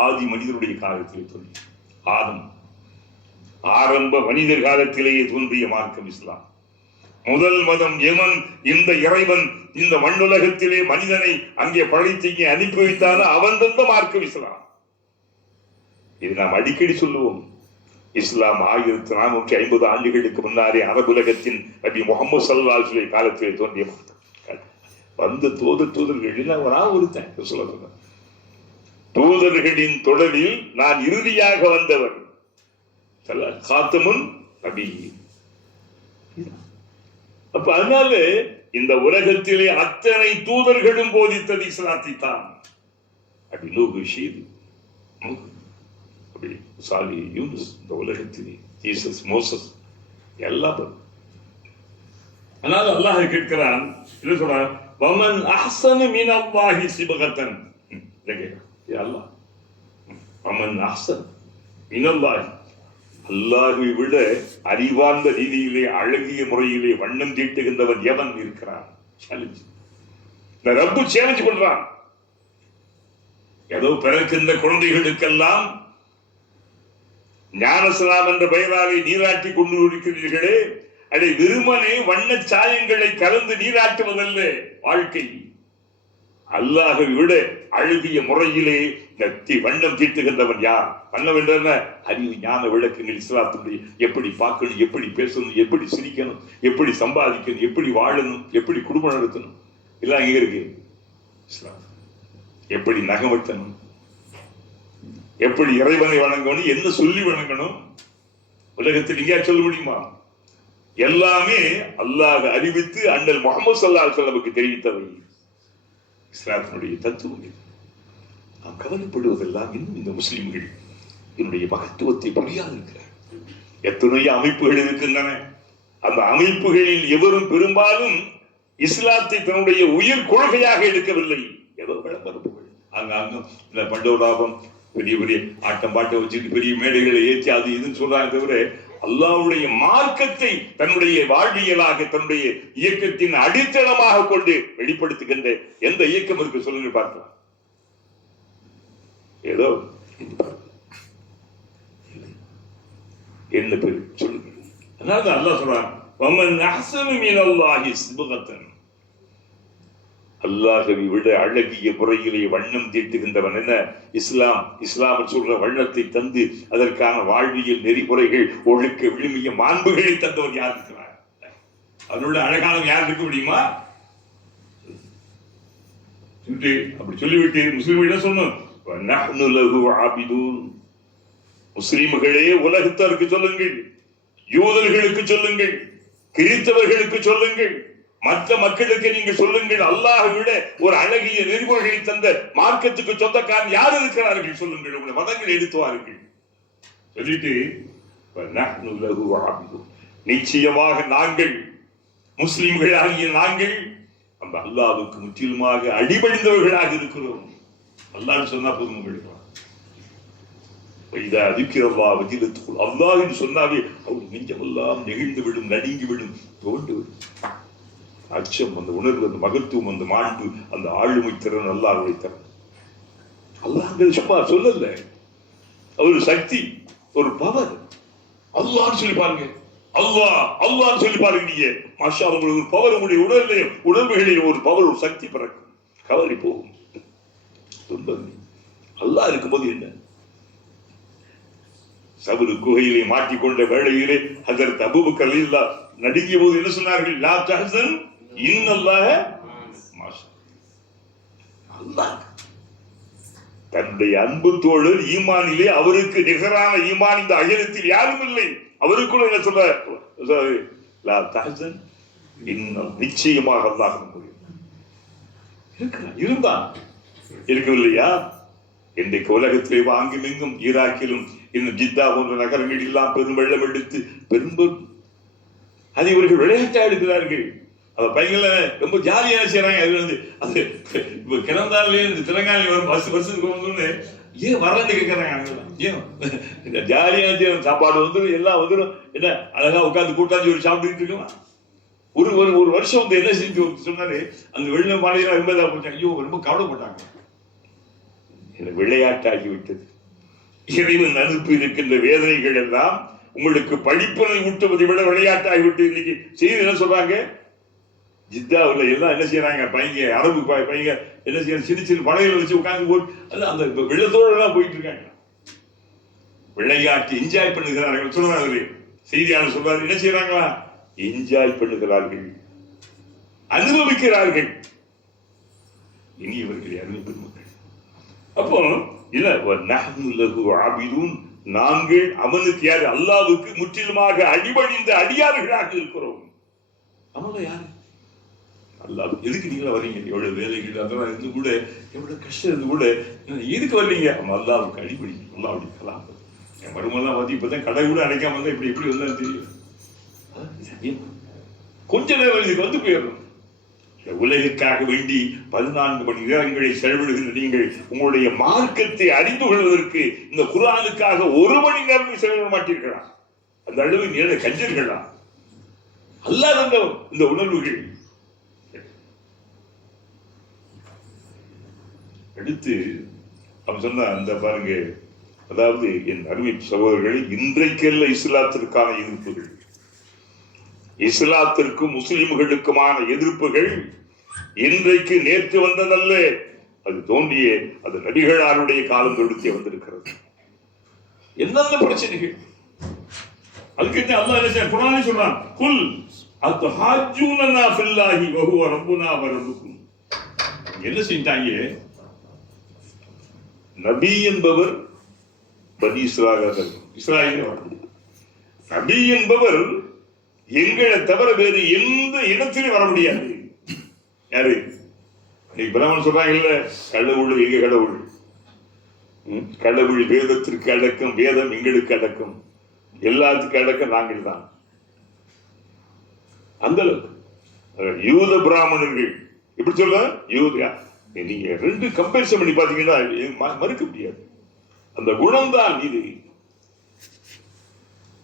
ஆதி மனிதனுடைய காலத்தில் தோன்றியது. ஆதம் ஆரம்ப மனிதர் காலத்திலேயே தோன்றிய மார்க்கம் இஸ்லாம். முதல் மதம் எவன்? இந்த இறைவன் இந்த மண்ணுலகத்திலே மனிதனை அங்கே படைத்து அனுப்பி வைத்தான அவன் தந்த மார்க்கம் இஸ்லாம். இது நாம் அடிக்கடி சொல்லுவோம். இஸ்லாம் 1450 ஆண்டுகளுக்கு முன்னாலே அரபுலகத்தின் நபி முகமது ஸல்லல்லாஹு அலைஹி வஸல்லம் காலத்திலே தோன்றிய மார்க்கம். வந்த தூதர்கள் ஒருத்தன் சொல்ல, தூதர்களின் தொடரில் நான் இறுதியாக வந்தவர். காத்தமுன் நபி. அப்ப அதனால இந்த உலகத்திலே அத்தனை தூதர்களும் போதித்தது இஸ்லாத்தை தான். அப்படி நூகு ஷீது, அப்படி சாலி, யூனுஸ், இந்த உலகத்திலே ஜீசஸ், மோசஸ் எல்லாம். அதனால அல்லாஹ் கேட்கிறான், என்ன சொல்றான்? வமன் அஹ்ஸனு மினல்லாஹி சிபகத்தன். யா அல்லாஹ், வமன் அஹ்ஸன் மினல்லாஹி, அல்லாஹ்வை விட அறிவார்ந்த ரீதியிலே அழகிய முறையிலே வண்ணம் தீட்டுகின்றவன் எவன் இருக்கிறான்? இந்த ரப்பு சேலஞ்ச் பண்றான். ஏதோ பிறக்கின்ற குழந்தைகளுக்கெல்லாம் ஞானஸ்நானம் என்ற பெயராலே நீராட்டி கொண்டு இருக்கிறீர்களே, அதை வெறுமனே வண்ண சாயங்களை கலந்து நீராட்டுவதல்ல வாழ்க்கை. அல்லாஹ்வை விட அழகிய முறையிலே வண்ணம் தீட்டுகின்றவன் யார்? வண்ணம் என்ற அறிவு ஞான விளக்கங்கள் இஸ்லாத்தினுடைய எப்படி பார்க்கணும், எப்படி பேசணும், எப்படி சிரிக்கணும், எப்படி சம்பாதிக்கணும், எப்படி வாழணும், எப்படி குடும்பம் நடத்தணும் எல்லாம் எங்க இருக்கு? இஸ்லாம். எப்படி நகம் வெட்டணும், எப்படி இறைவனை வணங்கணும், என்ன சொல்லி வணங்கணும், உலகத்தில் இங்கே சொல்ல முடியுமா? எல்லாமே அல்லாஹ் அறிவித்து அண்ணல் முஹம்மது ஸல்லல்லாஹு அலைஹி வஸல்லம் தெரிவித்தவை. இஸ்லாத்தினுடைய தத்துவம். நாம் கவலைப்படுவதெல்லாம் இன்னும் இந்த முஸ்லிம்கள் என்னுடைய மகத்துவத்தை புரியாது இருக்கிறார். எத்தனையோ அமைப்புகள் இருக்கின்றன. அந்த அமைப்புகளில் எவரும் பெரும்பாலும் இஸ்லாத்தை தன்னுடைய உயிர் கொள்கையாக எடுக்கவில்லை. ஏதோ விளம்பரப்புகள் அங்க பண்டோராபம் பெரிய பெரிய ஆட்டம் பாட்டை வச்சுட்டு பெரிய மேடைகளை ஏற்றி அது இதுன்னு சொல்றாங்க தவிர அல்லாஹ்வுடைய மார்க்கத்தை தன்னுடைய வாழ்வியலாக தன்னுடைய இயக்கத்தின் அடித்தளமாக கொண்டு வெளிப்படுத்துகின்ற எந்த இயக்கம் இருக்கு சொல்லுங்க பார்க்கலாம். ஏதோ என்ன பேர் சொல்லுங்க. அதனால அல்லாஹ் சொல்றான், வமன் அஹ்ஸனு மினல்லாஹி சிபகத்தன். அல்லாஹ்வை விட அழகிய முறையிலே வண்ணம் தீட்டுகின்றவன் என்ன? இஸ்லாம் சொல்ற வண்ணத்தை தந்து அதற்கான வாழ்வியல் நெறிமுறைகள் ஒழுக்க விழுமிய மாண்புகளை தந்தவன் யார் இருக்கிறார்? அதனுள்ள அழகானவன் யார் இருக்க முடியுமா? அப்படி சொல்லிவிட்டு முஸ்லிம்கள் சொன்னோம், முஸ்லிம்களே உலகத்தாருக்கு சொல்லுங்கள், யூதர்களுக்கு சொல்லுங்கள், கிறிஸ்தவர்களுக்கு சொல்லுங்கள், மற்ற மக்களுக்கு நீங்க சொல்லுங்கள், அல்லாஹ்வை விட ஒரு அழகிய நெறிமுறைகளை தந்த மார்க்கத்துக்கு சொந்தக்காரன் யார் இருக்கிறார்கள் சொல்லுங்கள், உங்களை மதங்கள் எடுத்து வாருங்கள் சொல்லிட்டு நிச்சயமாக நாங்கள் முஸ்லிம்கள் ஆகிய நாங்கள் அந்த அல்லாஹ்வுக்கு முற்றிலுமாக அடிபணிந்தவர்களாக இருக்கிறோம். அல்லாஹ் சொன்னா போதும் உங்களுக்கு. அல்லாஹ் என்று சொன்னாவே அவர் நெஞ்சமெல்லாம் நெகிழ்ந்து விடும், நடுங்கி விடும், தோண்டு விடும். அச்சம், அந்த உணர்வு, அந்த மகத்துவம், அந்த மாண்பு, அந்த ஆளுமை திறன் அல்லாஹ்வுடைய திறன். அல்லாஹ் சும்மா சொல்லல, ஒரு சக்தி, ஒரு பவர். அல்லாஹ்னு சொல்லி பாருங்க, அல்லாஹ் அல்லாஹ்னு சொல்லி பாருங்க. நீங்க மாஷா உங்களுக்கு ஒரு பவர், உங்களுடைய உணர்வுகளில் ஒரு பவர், ஒரு சக்தி பிறக்கும், கவலை போகும். அல்லாஹ் இருக்கும்போது என்ன? சபரு குகையிலே மாட்டிக்கொண்ட வேளையிலே ஹஜரத் அபூபக்கர் ரலியல்லாஹு நடுங்கிய போது என்ன சொன்னார்கள்? லா தஹ்சன் இன்னல்லாஹ மாஷா. அல்லாஹ் தன்னுடைய அன்பு தோழர் ஈமானிலே அவருக்கு நிகரான ஈமான் இந்த அகிலத்தில் யாரும் இல்லை. அவருக்குள்ள என்ன சொல்ற? லா தஹ்சன் இன்ன, நிச்சயமாக அல்லாஹ் இருந்தான், இருக்கவில்லையா? இன்றைக்கு உலகத்திலே அங்கும் இங்கும் ஈராக்கிலும் இன்னும் ஜித்தா போன்ற நகரங்கள் எல்லாம் பெரும் வெள்ளம் எடுத்து பெரும்பெரும் அதை இவர்கள் விளையாட்டா எடுக்கிறார்கள். அந்த பையன்களை ரொம்ப ஜாலியா செய்யறாங்க. அது வந்து அது இப்ப கிளந்தாலே தெலங்கானா வரும் வருஷத்துக்கு வந்து ஏன் வரலான்னு கேட்கறாங்க. ஏன் ஜாலியா சாப்பாடு வந்துடும், எல்லாம் வந்துடும், என்ன அழகா உட்காந்து கூட்டாஞ்சு ஒரு சாப்பிட்டு இருக்கலாம். ஒரு வருஷம் வந்து என்ன செஞ்சு சொன்னாரு, அந்த வெள்ளம் மாலையெல்லாம் ரொம்ப இதா போச்சாங்க. ஐயோ ரொம்ப கவலைப்பட்டாங்க. விளையாட்டாகிவிட்டது. இறைவன் அனுப்பி இருக்கின்ற வேதனைகள் எல்லாம் உங்களுக்கு படிப்பனை ஊட்டுவதை விட விளையாட்டாகிவிட்டு இன்னைக்கு செய்தி என்ன சொல்றாங்க? ஜித்தாவில் எல்லாம் என்ன செய்யறாங்க? பையங்க அரபு பையங்க என்ன செய்யறாங்க? சின்ன சின்ன படைகளை வச்சு உட்கார்ந்து போட்டு அந்த வெள்ளத்தோடு எல்லாம் போயிட்டு இருக்காங்க. விளையாட்டு என்ஜாய் பண்ணுகிறார்கள் சொல்றாங்க. செய்தியாளர் சொல்றாரு, என்ன செய்யறாங்களா? என்ஜாய் பண்ணுகிறார்கள், அனுபவிக்கிறார்கள். இனி இவர்கள் அருமை பெருமக்கள். அப்போ இல்ல நாங்கள் அவனுக்கு யாரு? அல்லாஹ்வுக்கு முற்றிலுமாக அடிபணிந்த அடியார்களாக இருக்கிறோம். அவங்கள யாரு? அல்லாஹ். எதுக்கு நீங்களா வரீங்க? எவ்வளவு வேலைகள் அதெல்லாம் இருந்து கூட, எவ்வளவு கஷ்டம் இருந்து கூட எதுக்கு வர்றீங்க? அல்லாஹ்வுக்கு அடிபடி. அல்லாஹ் கலாம் என் மருமெல்லாம் வந்து இப்பதான் கடை கூட அடைக்காம வந்தா இப்படி எப்படி வந்தா தெரியும். கொஞ்ச நேரம் இதுக்கு வந்து போயிடணும். உலகிற்காக வேண்டி 14 மணி நேரங்களை செலவிடுகின்ற நீங்கள் உங்களுடைய மார்க்கத்தை அறிந்து கொள்வதற்கு இந்த குர்ஆனுக்காக 1 மணி நேரம் செலவிட மாட்டீர்களா? அந்த அளவு நீள கஞ்சர்களா அல்லாத இந்த உணர்வுகள். அடுத்து அவன் சொன்ன அந்த பாருங்க, அதாவது என் அருமை சகோதரர்களை, இன்றைக்கல்ல இஸ்லாத்திற்கான எதிர்ப்புகள், இஸ்லாத்திற்கும் முஸ்லிம்களுக்குமான எதிர்ப்புகள் இன்றைக்கு நேற்று வந்ததல்ல, அது தோன்றிய அது நபிகளாருடைய காலம் தொடுத்தே வந்திருக்கிறது. என்னென்ன பிரச்சனைகள் அதுக்கு என்ன அல்லாஹ் என்ன குர்ஆனிலே சொல்றான், குல் அத்ஹாஜூனனா ஃபில்லாஹி வ ஹுவ ரப்புனா வ ரப்புக்கும். என்ன செஞ்சாங்க, நபி என்பவர் பனி இஸ்ராயேல் நபி என்பவர் எங்களை தவிர வேறு எந்த இடத்திலும் வர முடியாது. யாரு பிரம்மன் சொல்றாங்க இல்ல, கடவுள் எங்க கடவுள், கடவுள் வேதத்திற்கு அடக்கம், வேதம் எங்களுக்கு அடக்கம், எல்லாத்துக்கும் அடக்கம் நாங்கள் தான். அந்த அளவுக்கு யூத பிராமணர்கள் எப்படி சொல்ல, யூதா நீங்க ரெண்டு கம்பேரிசன் பண்ணி பாத்தீங்கன்னா மறுக்க முடியாது. அந்த குணம் தான் இது.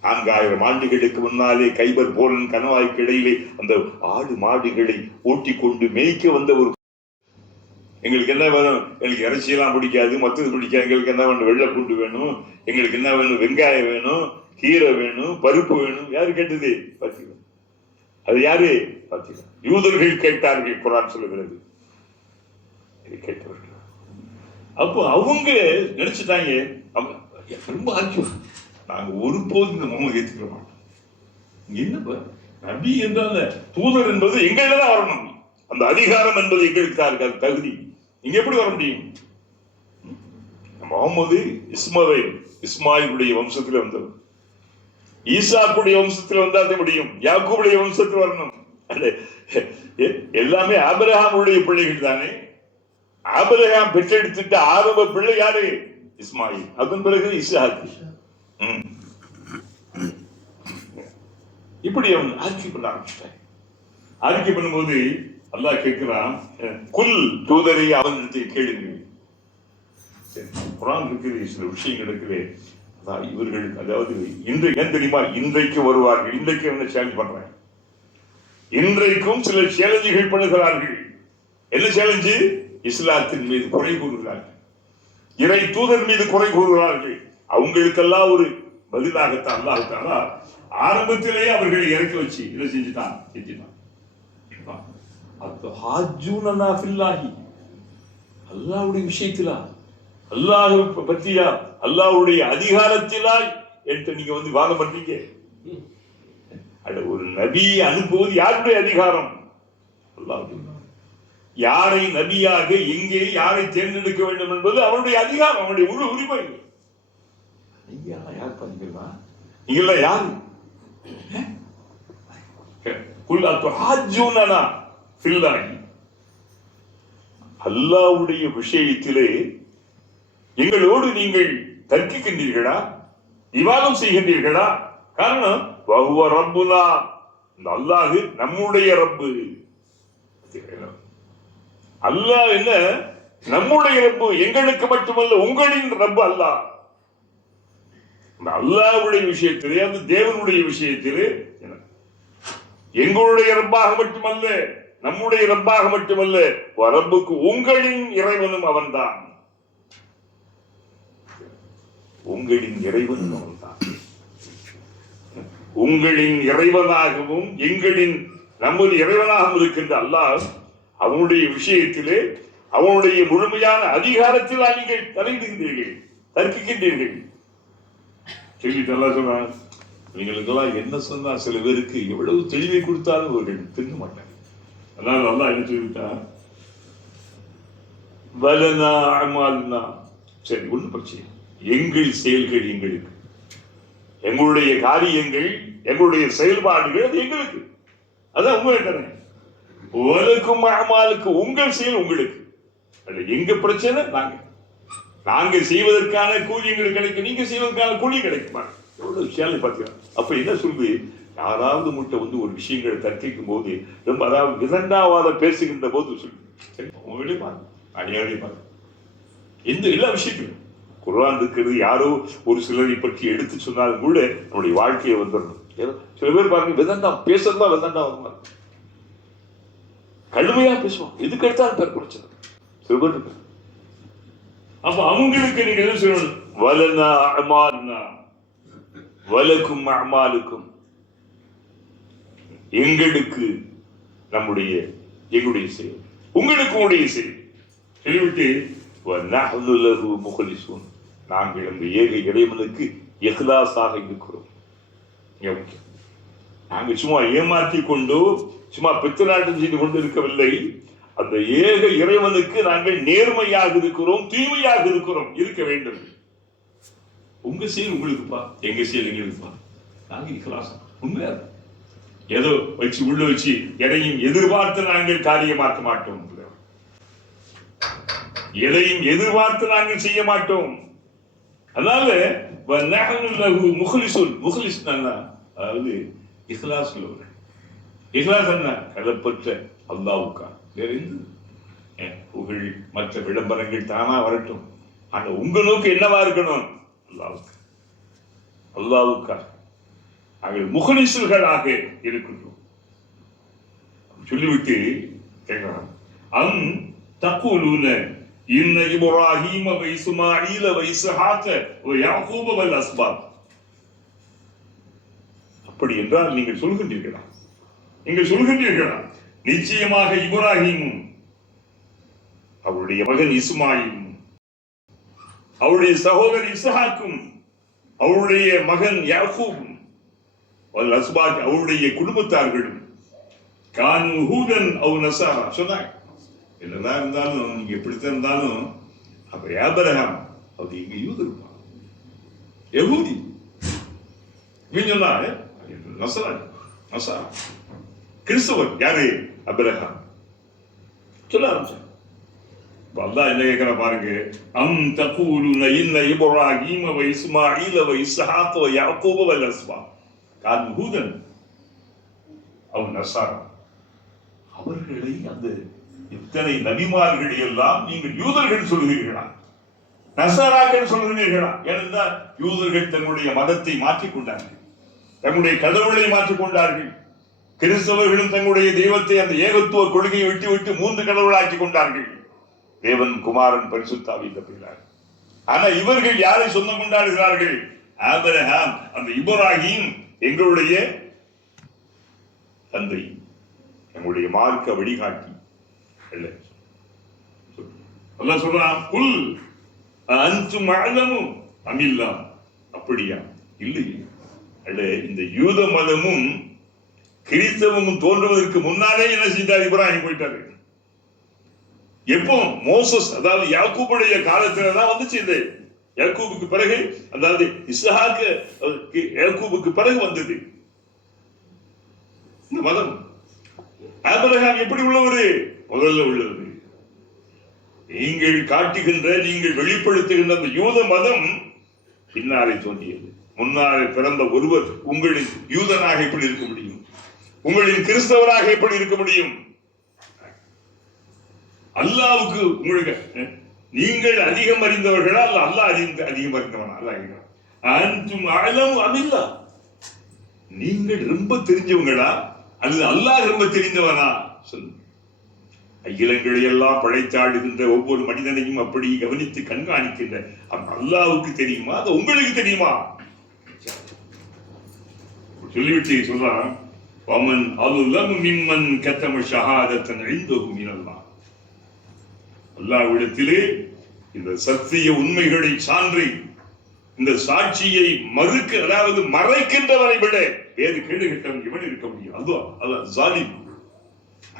4000 ஆண்டுகளுக்கு முன்னாலே கைபர் போலன் கணவாய்க்கு இடையிலே அந்த ஆடு மாடுகளை ஓட்டி கொண்டு மேய்க்க வந்த ஒரு, எங்களுக்கு என்ன வேணும், எங்களுக்கு இறைச்சியெல்லாம் பிடிக்காது, மற்றது பிடிக்காது, எங்களுக்கு என்ன வேணும், வெள்ளை பூண்டு வேணும், எங்களுக்கு என்ன வேணும், வெங்காயம் வேணும், கீரை வேணும், பருப்பு வேணும். யாரு கேட்டது? பாத்தீங்களா? அது யாரு? பாத்தீங்களா? யூதர்கள் கேட்டார்கள், குர்ஆன் சொல்லுகிறது. கேட்டவர்கள் அப்போ அவங்க நினைச்சுட்டாங்க, ரொம்ப ஆச்சரியம், நாங்க ஒருபோது இந்த முகமது ஏற்றுக்க மாட்டோம். என்ன நபி என்றால் தூதர் என்பது எங்களிடம் தான் வரணும், அந்த அதிகாரம் என்பது எங்களுக்கு தான் இருக்கு, அது தகுதி. நீங்க எப்படி வர முடியும்? முகமது இஸ்மாயிலுடைய வம்சத்தில் வந்தவர், ஈசாக்குடைய வம்சத்தில் வந்தாதே முடியும், யாக்கூபுடைய வம்சத்தில் வரணும். எல்லாமே ஆபிரகாமுடைய பிள்ளைகள் தானே. ஆபிரகாம் பெற்றெடுத்துட்டு ஆரம்ப பிள்ளை யாரு? இஸ்மாயில். அதன் பிறகு இஸ்ஹாக். இப்படி அவன் ஆட்சி பண்ண ஆரம்பிச்சிட்டான். ஆட்சி பண்ணும்போது அல்லாஹ் கேட்கிறான், குல் தூதரை அவனிடத்தை கேளுங்கள். குர்ஆன் இருக்குது, சில விஷயங்கள் இருக்குது. இவர்கள் அதாவது இன்றைக்கு ஏன் தெரியுமா, இன்றைக்கு வருவார்கள், இன்றைக்கு என்ன சேலஞ்ச் பண்றாங்க, இன்றைக்கும் சில சேலஞ்சுகள் பண்ணுகிறார்கள். என்ன சேலஞ்சு? இஸ்லாத்தின் மீது குறை கூறுகிறார்கள், இறை தூதர் மீது குறை கூறுகிறார்கள். அவங்களுக்கெல்லாம் ஒரு பதிலாகத்தான் அல்லாஹ் ஆரம்பத்திலேயே அவர்களை இறக்கி வச்சு இதை செஞ்சுட்டான். அல்லாஹ்வுடைய விஷயத்திலா, அல்லாஹ் பத்தியா, அல்லாஹ்வுடைய அதிகாரத்திலா என்று நீங்க வந்து வாதம் பண்றீங்க. ஒரு நபியை அனுப்புவது யாருடைய அதிகாரம்? அல்லாஹ்வுடைய. யாரை நபியாக எங்கே யாரை தேர்ந்தெடுக்க வேண்டும் என்பது அவருடைய அதிகாரம், அவருடைய முழு உரிமை. யார் பாத்தீங்களா? நீங்கள யாரு? அல்லாஹ்வுடைய விஷயத்திலே எங்களோடு நீங்கள் தர்க்கிக்கின்றீர்களா, விவாதம் செய்கின்றீர்களா? காரணம் வஹுவ ரப்புனா, அல்லாஹ் நம்முடைய ரப்பு. அல்லாஹ் என்ன? நம்முடைய ரப்பு, எங்களுக்கு மட்டுமல்ல, உங்களின் ரப்பு அல்லாஹ். அல்லாஹ்வுடைய விஷயத்திலே, அந்த தேவனுடைய விஷயத்திலே எங்களுடைய ரப்பாக மட்டுமல்ல, நம்முடைய ரப்பாக மட்டுமல்ல, ரப்புக்கு உங்களின் இறைவனும் அவன்தான். உங்களின் இறைவனும் அவன்தான். உங்களின் இறைவனாகவும் எங்களின் நமது இறைவனாகவும் இருக்கின்ற அல்லாஹ் அவனுடைய விஷயத்திலே அவனுடைய முழுமையான அதிகாரத்தில் நீங்கள் தலையிடுகின்றீர்கள், தர்க்கிக்கின்றீர்கள். சொல்லிட்டு அல்லாஹ் சொன்னான், நீங்களுக்கெல்லாம் என்ன சொன்னா சில பேருக்கு எவ்வளவு தெளிவை கொடுத்தாலும் அவர்கள் தின்ன மாட்டாங்க. அதனால அல்லாஹ் என்ன சொல்லிவிட்டான், வலனா அமால்னா, சரி ஒன்றும் பிரச்சனை, எங்கள் செயல்கள் எங்களுக்கு, எங்களுடைய காரியங்கள், எங்களுடைய செயல்பாடுகள் அது எங்களுக்கு, அதான் உங்களுக்கு. உலகும் அமாலுக்கு, உங்கள் செயல் உங்களுக்கு, எங்க பிரச்சனை நாங்க செய்வதற்கான கூலி எங்களுக்கு கிடைக்கும், நீங்க செய்வதற்கான கூலி கிடைக்குமா? எவ்வளவு விஷயம் பார்த்தீங்கன்னா. அப்ப என்ன சொல்லுது, யாராவது முட்டை வந்து ஒரு விஷயங்களை தர்க்கிக்கும் போது ரொம்ப, அதாவது இரண்டாவது பேசுகின்ற போது சொல்லு, உங்களே பாருங்க, அடியாவே பாருங்க, எந்த எல்லா விஷயத்திலும் குர்ஆன் இருக்கிறது யாரோ ஒரு சிலரை பற்றி எடுத்து சொன்னாலும் கூட நம்முடைய வாழ்க்கையை வந்துடணும். சில பேர் பாருங்க விதண்டாம் பேசுறதா விதண்டாம் வருவாங்க, கடுமையா பேசுவான், எதுக்கு எடுத்தாலும் பேர் குறைச்சது சில பேர் இருக்கு. அப்ப அவங்களுக்கு நீங்க என்ன சொல்லணும், வலனா அமால்னா வலக்கும் அமாலுக்கும், எங்களுக்கு நம்முடைய எங்களுடைய செயல் உங்களுக்கு உடைய செயல் சொல்லிவிட்டு வநஹ்னு லஹு முக்லிஸூன், நாங்கள் அந்த ஏக இறைவனுக்கு இஹ்லாஸாக இருக்கிறோம். நாங்கள் சும்மா ஏமாற்றி கொண்டோ சும்மா பித்தலாட்டம் செய்து கொண்டு இருக்கவில்லை, அந்த ஏக இறைவனுக்கு நாங்கள் நேர்மையாக இருக்கிறோம், தூய்மையாக இருக்கிறோம், இருக்க வேண்டும். உங்க செயல் உங்களுக்குப்பா, எங்க செயல் எங்களுக்குப்பா, நாங்க இஹ்லாஸ் உண்மையா ஏதோ வச்சு உள்ள வச்சு எதையும் எதிர்பார்த்து நாங்கள் காரியமாக்க மாட்டோம், எதையும் எதிர்பார்த்து நாங்கள் செய்ய மாட்டோம். அதனால முஹ்லிஸ் அதாவது இஹ்லாஸ் உள்ளவர். இஹ்லாஸ் என்ன, களப்பற்ற அல்லாஹ்வுக்கா, வேற எந்த புகழ் மற்ற விளம்பரங்கள் தானா வரட்டும், ஆனா உங்க நோக்கு என்னவா இருக்கணும், அல்லாஹ்வுக்கா, அல்லாஹ்வுக்கா நாங்கள் முஹ்லிஸ்களாக இருக்கின்றோம் சொல்லிவிட்டு கேட்கலாம். அம் தக்கூலூன இன்ன இப்ராஹீம வ இஸ்மாஈல வ இஸ்ஹாக வ யாக்கூப வல் அஸ்பாத், அப்படி என்றால் நீங்கள் சொல்கின்றீர்களா, நீங்கள் சொல்கின்றீர்களா நிச்சயமாக இப்ராஹீமும் அவருடைய மகன் இஸ்மாயிலும் அவருடைய சகோதரர் இஸ்ஹாக்கும் அவருடைய மகன் யாக்கூபும் வல் அஸ்பாத் அவருடைய குடும்பத்தார்களும் கானு ஹூதன் அவ் நஸாரா சொன்னாங்க. என்னதான் இருந்தாலும் நீங்க எப்படித்தான் இருந்தாலும் அப்ப ஆபிரகாம் அவர் எங்க யூதர் யஹூதி சொன்னா நஸாரா கிறிஸ்தவர் யாரு ஆபிரகாம் சொல்ல ஆரம்பிச்சாங்க. அல்லாஹ் என்ன கேட்கிற பாருங்க, அம் தகூலுன இன்ன இப்ராஹீம வ இஸ்மாஈல வ இஸ்ஹாக வ யாக்கூப வல் அஸ்பாத் கானு ஹூதன் அவ் நஸாரா, அவர்களை அந்த இத்தனை நபிமார்களை எல்லாம் நீங்கள் யூதர்கள் சொல்கிறீர்களா, நஸாராக்கள் சொல்கிறீர்களா? ஏனென்றால் யூதர்கள் தன்னுடைய மதத்தை மாற்றிக் கொண்டார்கள், தன்னுடைய கடவுளை மாற்றிக் கொண்டார்கள். கிறிஸ்தவர்களும் தங்களுடைய தெய்வத்தை அந்த ஏகத்துவ கொள்கையை விட்டு விட்டு 3 கடவுளாக்கி கொண்டார்கள், தேவன், குமாரன், பரிசுத்த ஆவி என்ற பெயரால். ஆனா இவர்கள் யாரை சொந்தம் கொண்டாடுகிறார்கள், ஆபிரகாம், அந்த இப்ராஹீம் எங்களுடைய தந்தை, எங்களுடைய மார்க்க வழிகாட்டி. அல்லாஹ் சொல்றான், குல் அன்தும் அஅலமு அமில்லா, அப்படியா இல்லை அல்ல, இந்த யூத மதமும் கிறிஸ்தவமும் தோன்றுவதற்கு முன்னாலே என்ன செஞ்சார், இப்ராஹிம் போயிட்டாரு. எப்போ மோசஸ் அதாவது யாக்கூபுடைய காலத்துல தான் வந்துச்சு. இந்த யாக்கூபுக்கு பிறகு அதாவது இஸ்ஹாக்கு யாக்கூபுக்கு பிறகு வந்தது இந்த மதம். ஆபிரகாம் எப்படி உள்ளவர், முதல்ல உள்ளது. நீங்கள் காட்டுகின்ற நீங்கள் வெளிப்படுத்துகின்ற அந்த யூத மதம் பின்னாலே தோன்றியது. முன்னாலே பிறந்த ஒருவர் உங்களின் யூதனாக எப்படி இருக்க முடியும், உங்களின் கிறிஸ்தவராக எப்படி இருக்க முடியும்? அல்லாவுக்கு உங்களுக்கு நீங்கள் அதிகம் அறிந்தவர்களா அல்ல அல்லாஹ் அதிகம் அறிந்தவனா? அன்தும் அஅலமு அமில்லா, நீங்கள் ரொம்ப தெரிஞ்சவங்களா அல்லது அல்லாஹ் ரொம்ப தெரிந்தவனா? சொல்லுங்க. அகிலங்களை எல்லாம் படைத்தாடுகின்ற ஒவ்வொரு மனிதனையும் அப்படி கவனித்து கண்காணிக்கின்ற அந்த அல்லாஹ்வுக்கு தெரியுமா, அது உங்களுக்கு தெரியுமா? சொல்லிவிட்டு சொல்றான், வமன் அல்லாஹ் மிம்மன் கத்தம ஷஹாதத்தன் இன்தஹு மினல்லாஹ், அல்லாஹ்விடத்திலே இந்த சத்திய உண்மைகளை சான்றி இந்த சாட்சியை மறுக்க அதாவது மறைக்கின்றவரை விட வேறு கேடு கெட்டவன் இவன் இருக்க முடியும். அதுவா அல்லாஹ் ஜாலிம்,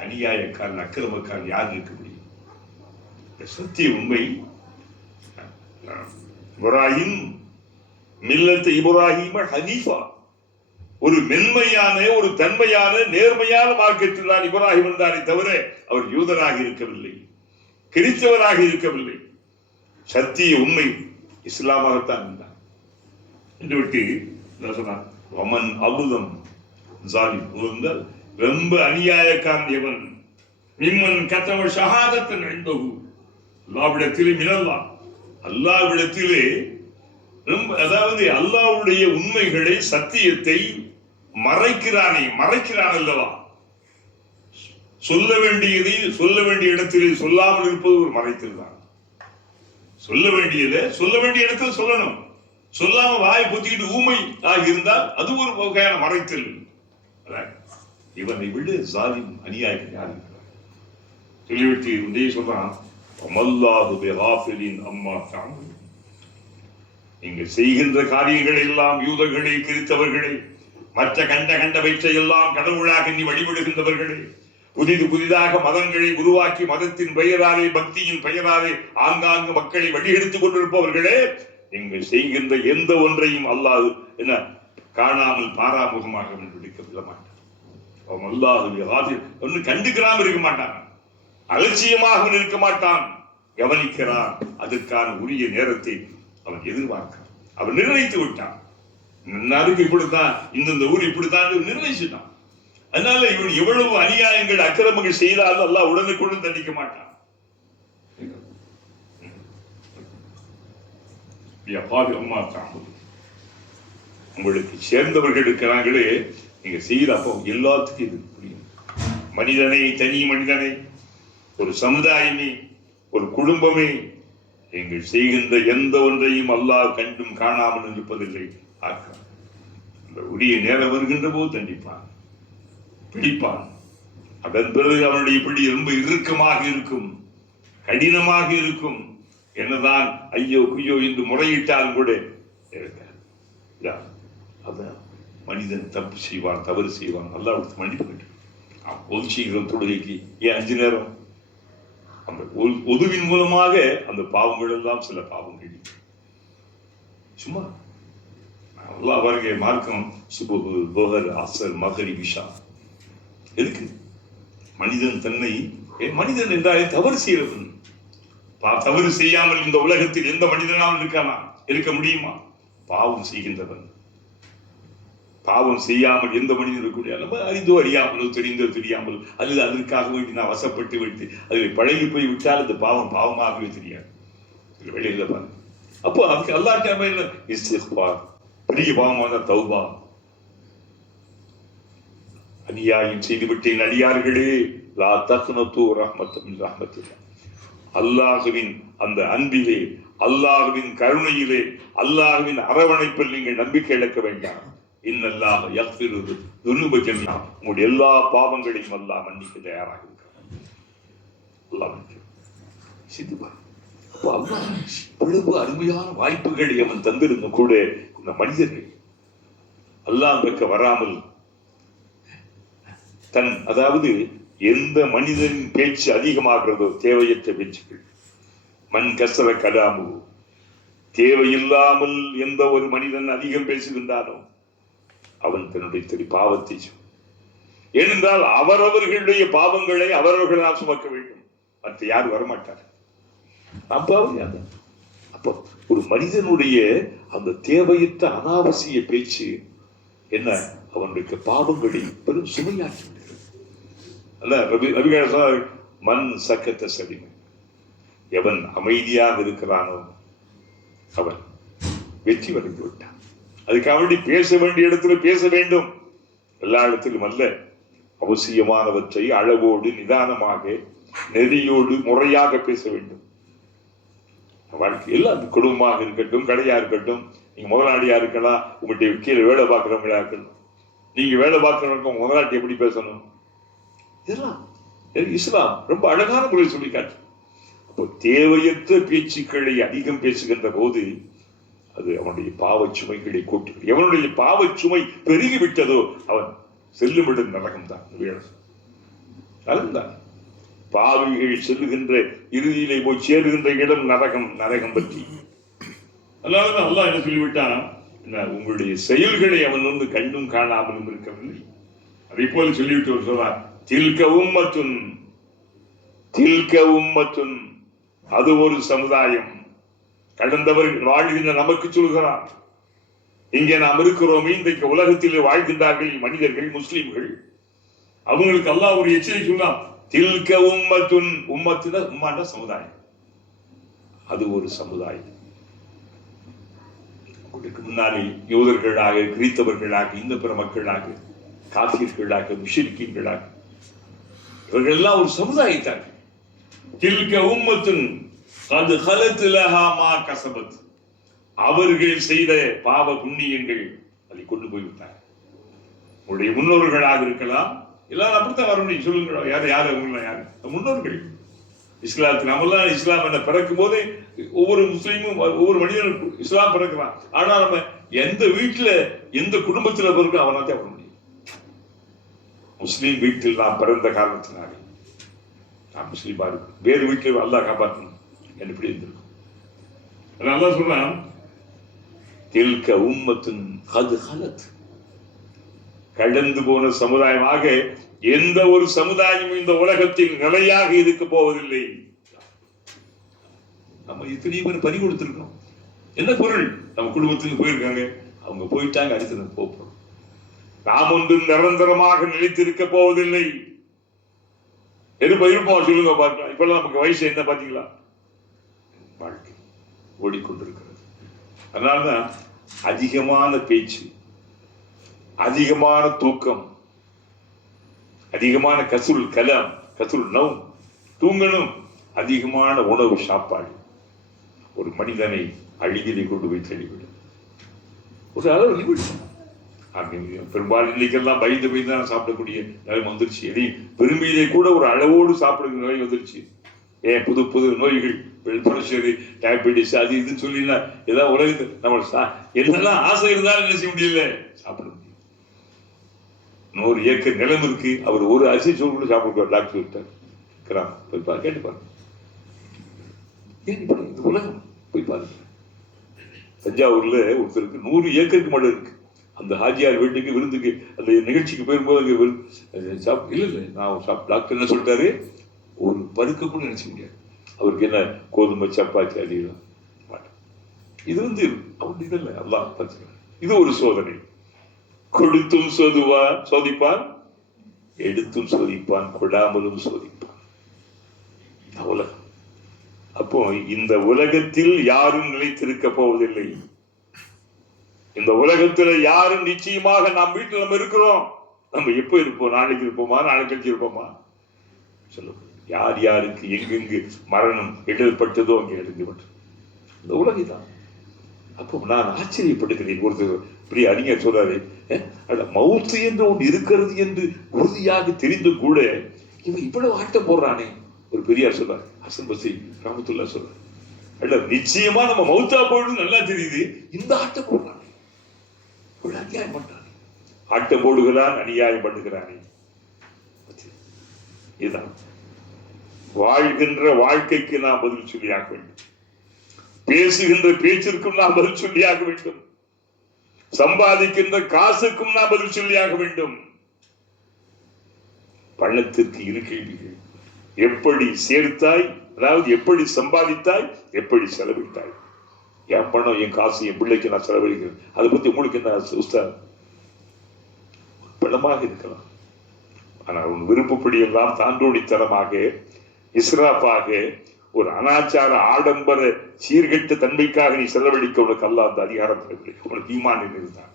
அநியாயக்காரன், அக்கிரமக்காரன் யார் இருக்க முடியும்? இந்த சத்திய உண்மை இப்ராஹிம் மில்லத் இப்ராஹிம ஹனீஃபா, ஒரு மென்மையான ஒரு தன்மையான நேர்மையான மார்க்கத்தில் தான் இப்ராஹிம் இருந்தாரே தவிர அவர் யூதராக இருக்கவில்லை, கிறிஸ்தவராக இருக்கவில்லை. சத்திய உண்மை இஸ்லாமாகத்தான் இருந்தார் என்று விட்டு சொன்னார். வமன் அபுதம் ஜாலிம், ரொம்ப அநியாயக்காரன் எவன், மிம்மன் கத்தம ஷஹாதத்தன் இன்தஹு, அல்லாஹ்விடத்தில் மினல்லாஹ், அல்லாஹ்விடத்திலே அதாவது அல்லாஹ்வுடைய உண்மைகளை சத்தியத்தை மறைக்கிறான் அல்லவா? சொல்ல வேண்டியதை சொல்ல வேண்டிய இடத்திலே சொல்லாமல் இருப்பது ஒரு மறைத்தல் தான். சொல்ல வேண்டிய இடத்தில் சொல்லணும். சொல்லாம வாய் பொத்திக்கிட்டு ஊமை இருந்தால் அது ஒரு வகையான மறைத்தல். இவனை விட ஜாலிம் அநியாயம் யார் இருக்கிறார்? சொல்லிவிட்டு ஒன்றே சொல்றான், அம்மா தாங்கள் நீங்கள் செய்கின்ற காரியங்கள் எல்லாம் யூதர்களை, கிறிஸ்தவர்களை, மற்ற கண்டவற்றை எல்லாம் கடவுளாக நீ வழிபடுகின்றவர்களே, புதிதாக மதங்களை உருவாக்கி மதத்தின் பெயராலே, பக்தியின் பெயராலே ஆங்காங்கு மக்களை வழியெடுத்துக் கொண்டிருப்பவர்களே, நீங்கள் செய்கின்ற எந்த ஒன்றையும் அல்லாஹ் என்ன காணாமல் பாராமுகமாக விடுக்க விட மாட்டான். அவன் அல்லாஹ் ஒன்னு கண்டுக்கிறாம இருக்க மாட்டான், அலட்சியமாக இருக்க மாட்டான், கவனிக்கிறான். அதற்கான உரிய நேரத்தை அவன் எதிர்பார்க்கிறான். அவன் நிர்ணயித்து விட்டான். நருக்கு இப்படித்தான், இந்த ஊர் இப்படித்தான் நிர்ணயிச்சுட்டான். அதனால இவன் எவ்வளவு அநியாயங்கள் அக்கிரமங்கள் செய்தாலும் அல்லாஹ் உடனுக்குடன் தண்டிக்க மாட்டான். உங்களுக்கு சேர்ந்தவர்கள் இருக்கிறாங்களே, நீங்க செய்யறப்போ எல்லாத்துக்கும் இது புரியும். மனிதனை, தனி மனிதனை, ஒரு சமுதாயமே, ஒரு குடும்பமே, நீங்கள் செய்கின்ற எந்த ஒன்றையும் அல்லாஹ் கண்டும் காணாமல் இருப்பதில்லை. அந்த உரிய நேரம் வருகின்ற போது தண்டிப்பான், பிடிப்பான். அதன் பிறகு அவனுடைய பிடி ரொம்ப இறுக்கமாக இருக்கும், கடினமாக இருக்கும். என்னதான் ஐயோ குய்யோ என்று முறையிட்டாலும் கூட அதான் மனிதன் தப்பு செய்வான், தவறு செய்வான், நல்லா மன்னிப்பு ஒது செய்கிற தொழுகைக்கு ஏன் 5 நேரம்? அந்த ஒதுவின் மூலமாக அந்த பாவங்கள் எல்லாம் சில பாவங்கள் சும்மா அல்லா பாருங்க. மார்க்கம் சுபஹு, துஹர், அஸ்ர், மக்ரிப், இஷா எதுக்கு? மனிதன் தன்னை, மனிதன் என்றாலே தவறு செய்யறவன். தவறு செய்யாமல் இந்த உலகத்தில் எந்த மனிதனாலும் இருக்க முடியுமா? பாவம் செய்கின்றவன். பாவம் செய்யாமல் எந்த மனிதன் இருக்க முடியாது. நம்ம அறிந்தோ அறியாமலோ, தெரிந்தோ தெரியாமல், அல்லது அதற்காக வேண்டி நான் வசப்பட்டு விட்டு அதில் பழகி போய் விட்டால் அந்த பாவம் பாவமாகவே தெரியாது. வெளியில பாருங்க. அப்போ அதுக்கு அல்லாஹ் இஸ்திக்பார், பெரிய பாவமான தௌபா. அநியாயம் செய்து விட்டேன் அடியார்களே, லா தக்னது ரஹ்மத்துல் ரஹ்மத்துல்லாஹ், அல்லாஹுவின் அந்த அன்பிலே, அல்லாஹுவின் கருணையிலே, அல்லாஹுவின் அரவணைப்பில் நீங்கள் நம்பிக்கை இழக்க வேண்டாம். இன்னல்லாஹ் யக்ஃபிரு துனூப ஜமீஆ, உங்களுடைய எல்லா பாவங்களையும் அல்லாஹ் மன்னிக்க தயாராக இருக்கிறார். அல்லாஹ் சித்துபார். அப்போ அல்லாஹ் இவ்வளவு அருமையான வாய்ப்புகளை அவன் தந்திருந்தும் கூட இந்த மனிதர்கள் அல்லாஹ் பக்க வராமல் அதாவது எந்த மனிதனின் பேச்சு அதிகமாகிறதோ, தேவையற்ற பேச்சுக்கள், மண் கசர கலாமு, தேவையில்லாமல் எந்த ஒரு மனிதன் அதிகம் பேசுகின்றானோ அவன் தன்னுடைய பாவத்தை, ஏனென்றால் அவரவர்களுடைய பாவங்களை அவரவர்களால் சுமக்க வேண்டும், மற்ற யாரும் வரமாட்டார். அப்போ ஒரு மனிதனுடைய அந்த தேவையற்ற அனாவசிய பேச்சு என்ன, அவனுடைய பாவங்களை பெரும் சுமையாக்கி மண் சக்கத்த சலிமை, எவன் அமைதியாக இருக்கிறானோ அவன் வெற்றி அடைந்து விட்டான். அதுக்காக வேண்டி பேச வேண்டிய இடத்துல பேச வேண்டும், எல்லா இடத்திலும் அல்ல. அவசியமானவற்றை அளவோடு, நிதானமாக, நெறியோடு, முறையாக பேச வேண்டும். வாழ்க்கையில் அது குடும்பமாக இருக்கட்டும், கடையா இருக்கட்டும், நீங்க முதலாளியா இருக்கலாம், உங்கள்கிட்ட கீழே வேலை பார்க்கிறவங்களா இருக்கட்டும், நீங்க வேலை பார்க்கிறவங்க முதலாளி எப்படி பேசணும், இதெல்லாம் இஸ்லாம் ரொம்ப அழகான முறை சொல்லி காட்டு. அப்போ தேவையற்ற பேச்சுக்களை அதிகம் பேசுகின்ற போது அது அவனுடைய பாவச் சுமைகளை கூட்டு. எவனுடைய பாவச் சுமை பெருகிவிட்டதோ அவன் செல்லும் இடம் நரகம்தான். நரகம்தான். பாவிகள் செல்லுகின்ற இறுதியிலே போய் சேருகின்ற இடம் நரகம். நரகம் பற்றி அதனாலதான் அல்லாஹ் என்ன சொல்லிவிட்டான், உங்களுடைய செயல்களை அவன் கண்டும் காணாமலும் இருக்கவில்லை. அதை போல சொல்லிவிட்டு ஒரு சொல்றார், தில்க உம்மத்துன், அது ஒரு சமுதாயம். கடந்தவர்கள் வாழ்கின்ற நமக்கு சொல்கிறார், இங்கே நாம் இருக்கிறோமே, இன்றைக்கு உலகத்தில் வாழ்கின்றார்கள் மனிதர்கள், முஸ்லிம்கள், அவங்களுக்கு அல்லாஹ் ஒரு எச்சரிக்கை சொன்னான், தில்க உம்மத்துன், உம்மத்துன உம்மாண்ட சமுதாயம், அது ஒரு சமுதாயம். இதற்கு முன்னாலே யூதர்களாக, கிறித்தவர்களாக, இந்த பிற மக்களாக, காபிர்களாக, முஷ்ரிக்கீன்களாக இவர்கள் எல்லாம் ஒரு சமுதாயத்தார்கள். தில்க உம்மத்துன் கத் கலத் லஹா மா கஸபத், அவர்கள் செய்த பாவ புண்ணியங்கள் அதை கொண்டு போய்விட்டார். உங்களுடைய முன்னோர்களாக இருக்கலாம், எல்லாரும் அப்படித்தான் வர முடியும். சொல்லுங்க, யாரு யாரு அவங்களாம் யாரு முன்னோர்கள்? இஸ்லாத்துக்கு நம்மெல்லாம் இஸ்லாம் என்ன பிறக்கும் போதே ஒவ்வொரு முஸ்லீமும் ஒவ்வொரு மனிதனும் இஸ்லாம் பிறக்கிறான். ஆனா நம்ம எந்த வீட்டுல எந்த குடும்பத்துல பிறக்கும் அவனா தான் வர முடியும். முஸ்லீம் வீட்டில் நாம் பிறந்த காரணத்தினாலே நாம் முஸ்லீமா இருக்கும். வேறு வீட்டில் அல்லாஹ் காப்பாற்றணும் என்று இப்படி இருந்திருக்கும். அல்லாஹ் சொல்றான், தில்க உம்மத்துன் கத் கலத், கடந்து போன சமுதாயமாக எந்த ஒரு சமுதாயமும் இந்த உலகத்தில் நிலையாக இருக்க போவதில்லை. நம்ம இத்தனை பேர் பறி கொடுத்திருக்கோம். என்ன பொருள்? நம்ம குடும்பத்துக்கு போயிருக்காங்க, அவங்க போயிட்டாங்க, அடுத்து போறோம். நாம் ஒன்றும் நிரந்தரமாக நிலைத்திருக்க போவதில்லை. இருப்போம் சொல்லுங்க பார்க்கலாம். இப்பெல்லாம் நமக்கு வயசு என்ன பாத்தீங்களா? வாழ்க்கை ஓடிக்கொண்டிருக்கிறது. அதனாலதான் அதிகமான பேச்சு, அதிகமான தூக்கம், அதிகமான கசுல் கலாம், கசுல் நவ், தூங்கணும், அதிகமான உணவு சாப்பாடு ஒரு மனிதனை அழிவிலை கொண்டு போய் தள்ளிவிடும். ஒரு அளவு லிமிட். பெரும்பாலும் இன்னைக்கெல்லாம் பயந்து பயந்து சாப்பிடக்கூடிய நிலைமை வந்துருச்சு. எதையும் விரும்பியதை கூட ஒரு அளவோடு சாப்பிடுற நிலை வந்துருச்சு. ஏன் புது புது நோய்கள், பிரஷரு, டயபெட்டிஸ், அது இதுன்னு சொல்லி ஏதாவது உலகத்தில் நம்ம என்னெல்லாம் ஆசை இருந்தாலும் என்ன செய்ய முடியல, சாப்பிட முடியும். 100 ஏக்கர் நிலம் இருக்கு, அவர் ஒரு அரிசி சோறு கூட சாப்பிடுவார். டாக்டர் விட்டார் கிராமம் போய் பாரு, கேட்டு பாருங்க. ஏன் இப்படி இந்த உலகம் போய் பாருங்க. தஞ்சாவூர்ல ஒருத்தருக்கு 100 ஏக்கருக்கு மழை இருக்கு. அந்த ஹாஜியார் வீட்டுக்கு விருந்துக்கு அந்த நிகழ்ச்சிக்கு போயிரும்போது அங்கே இல்லை நான் டாக்டர் என்ன சொல்லிட்டாரு, ஒரு பருக்க கூட நினைச்ச முடியாது. அவருக்கு என்ன கோதுமை சப்பாத்தி அடிக்கலாம் மாட்டேன். இது அவன் இதல்ல அல்லாஹ் பார்த்துக்கிறான். இது ஒரு சோதனை. கொடுத்தும் சோதிப்பான், எடுத்தும் சோதிப்பான், கொடாமலும் சோதிப்பான். உலகம். அப்போ இந்த உலகத்தில் யாரும் நிலைத்திருக்க போவதில்லை. இந்த உலகத்துல யாரும் நிச்சயமாக நாம் வீட்டில் நம்ம இருக்கிறோம். நம்ம எப்ப இருப்போம்? நாளைக்கு இருப்போமா, நாளைக்கு கழிச்சு இருப்போமா? சொல்லுங்க. யார் யாருக்கு எங்கெங்கு மரணம் இடர்பட்டதோ அங்கே எழுந்து விட்டு இந்த உலகிதான். அப்போ நான் ஆச்சரியப்படுகிறேன். ஒருத்தர் பெரிய அறிஞர் சொல்றாரு, மவுத்து என்று ஒன்று இருக்கிறது என்று உறுதியாக தெரிந்தும் கூட இவன் இவ்வளவு ஆட்டம் போடுறானே. ஒரு பெரியார் சொல்றாரு, ஹசன் பஸ்ரி ரஹ்மத்துல்லாஹ் சொல்றாரு, அல்ல நிச்சயமா நம்ம மவுத்தா போயிடும் நல்லா தெரியுது, இந்த ஆட்டம் போடுறானே, இவ்வளவு அநியாயம் பண்றானே, ஆட்டம் போடுகிறான், அநியாயம் பண்ணுகிறானே. இதுதான் வாழ்கின்ற வாழ்க்கைக்கு நாம் பதில் சொல்லியாக வேண்டும். பேசுகின்ற பேச்சிற்கும் நாம் பதில் சொல்லியாக வேண்டும். சம்பாதிக்கின்ற காசுக்கும் நாம் பதில் சொல்லியாக வேண்டும். பணத்திற்கு இரு கேள்விகள். எப்படி சேர்த்தாய், அதாவது எப்படி சம்பாதித்தாய், எப்படி செலவிட்டாய். என் பணம், என் காசு, என் பிள்ளைக்கு நான் செலவழிக்கிறேன், அதை பத்தி உங்களுக்கு என்ன பணமாக இருக்கலாம். ஆனால் உன் விருப்பப்படி எல்லாம் தாண்டோடித்தனமாக, இஸ்ராஃபாக, ஒரு அனாச்சார ஆடம்பர சீர்கெட்ட தன்மைக்காக நீ செலவழிக்க உனக்கு அல்லாஹ் அந்த அதிகாரம் தரவில்லை. உனக்கு ஈமான் இருந்தான்.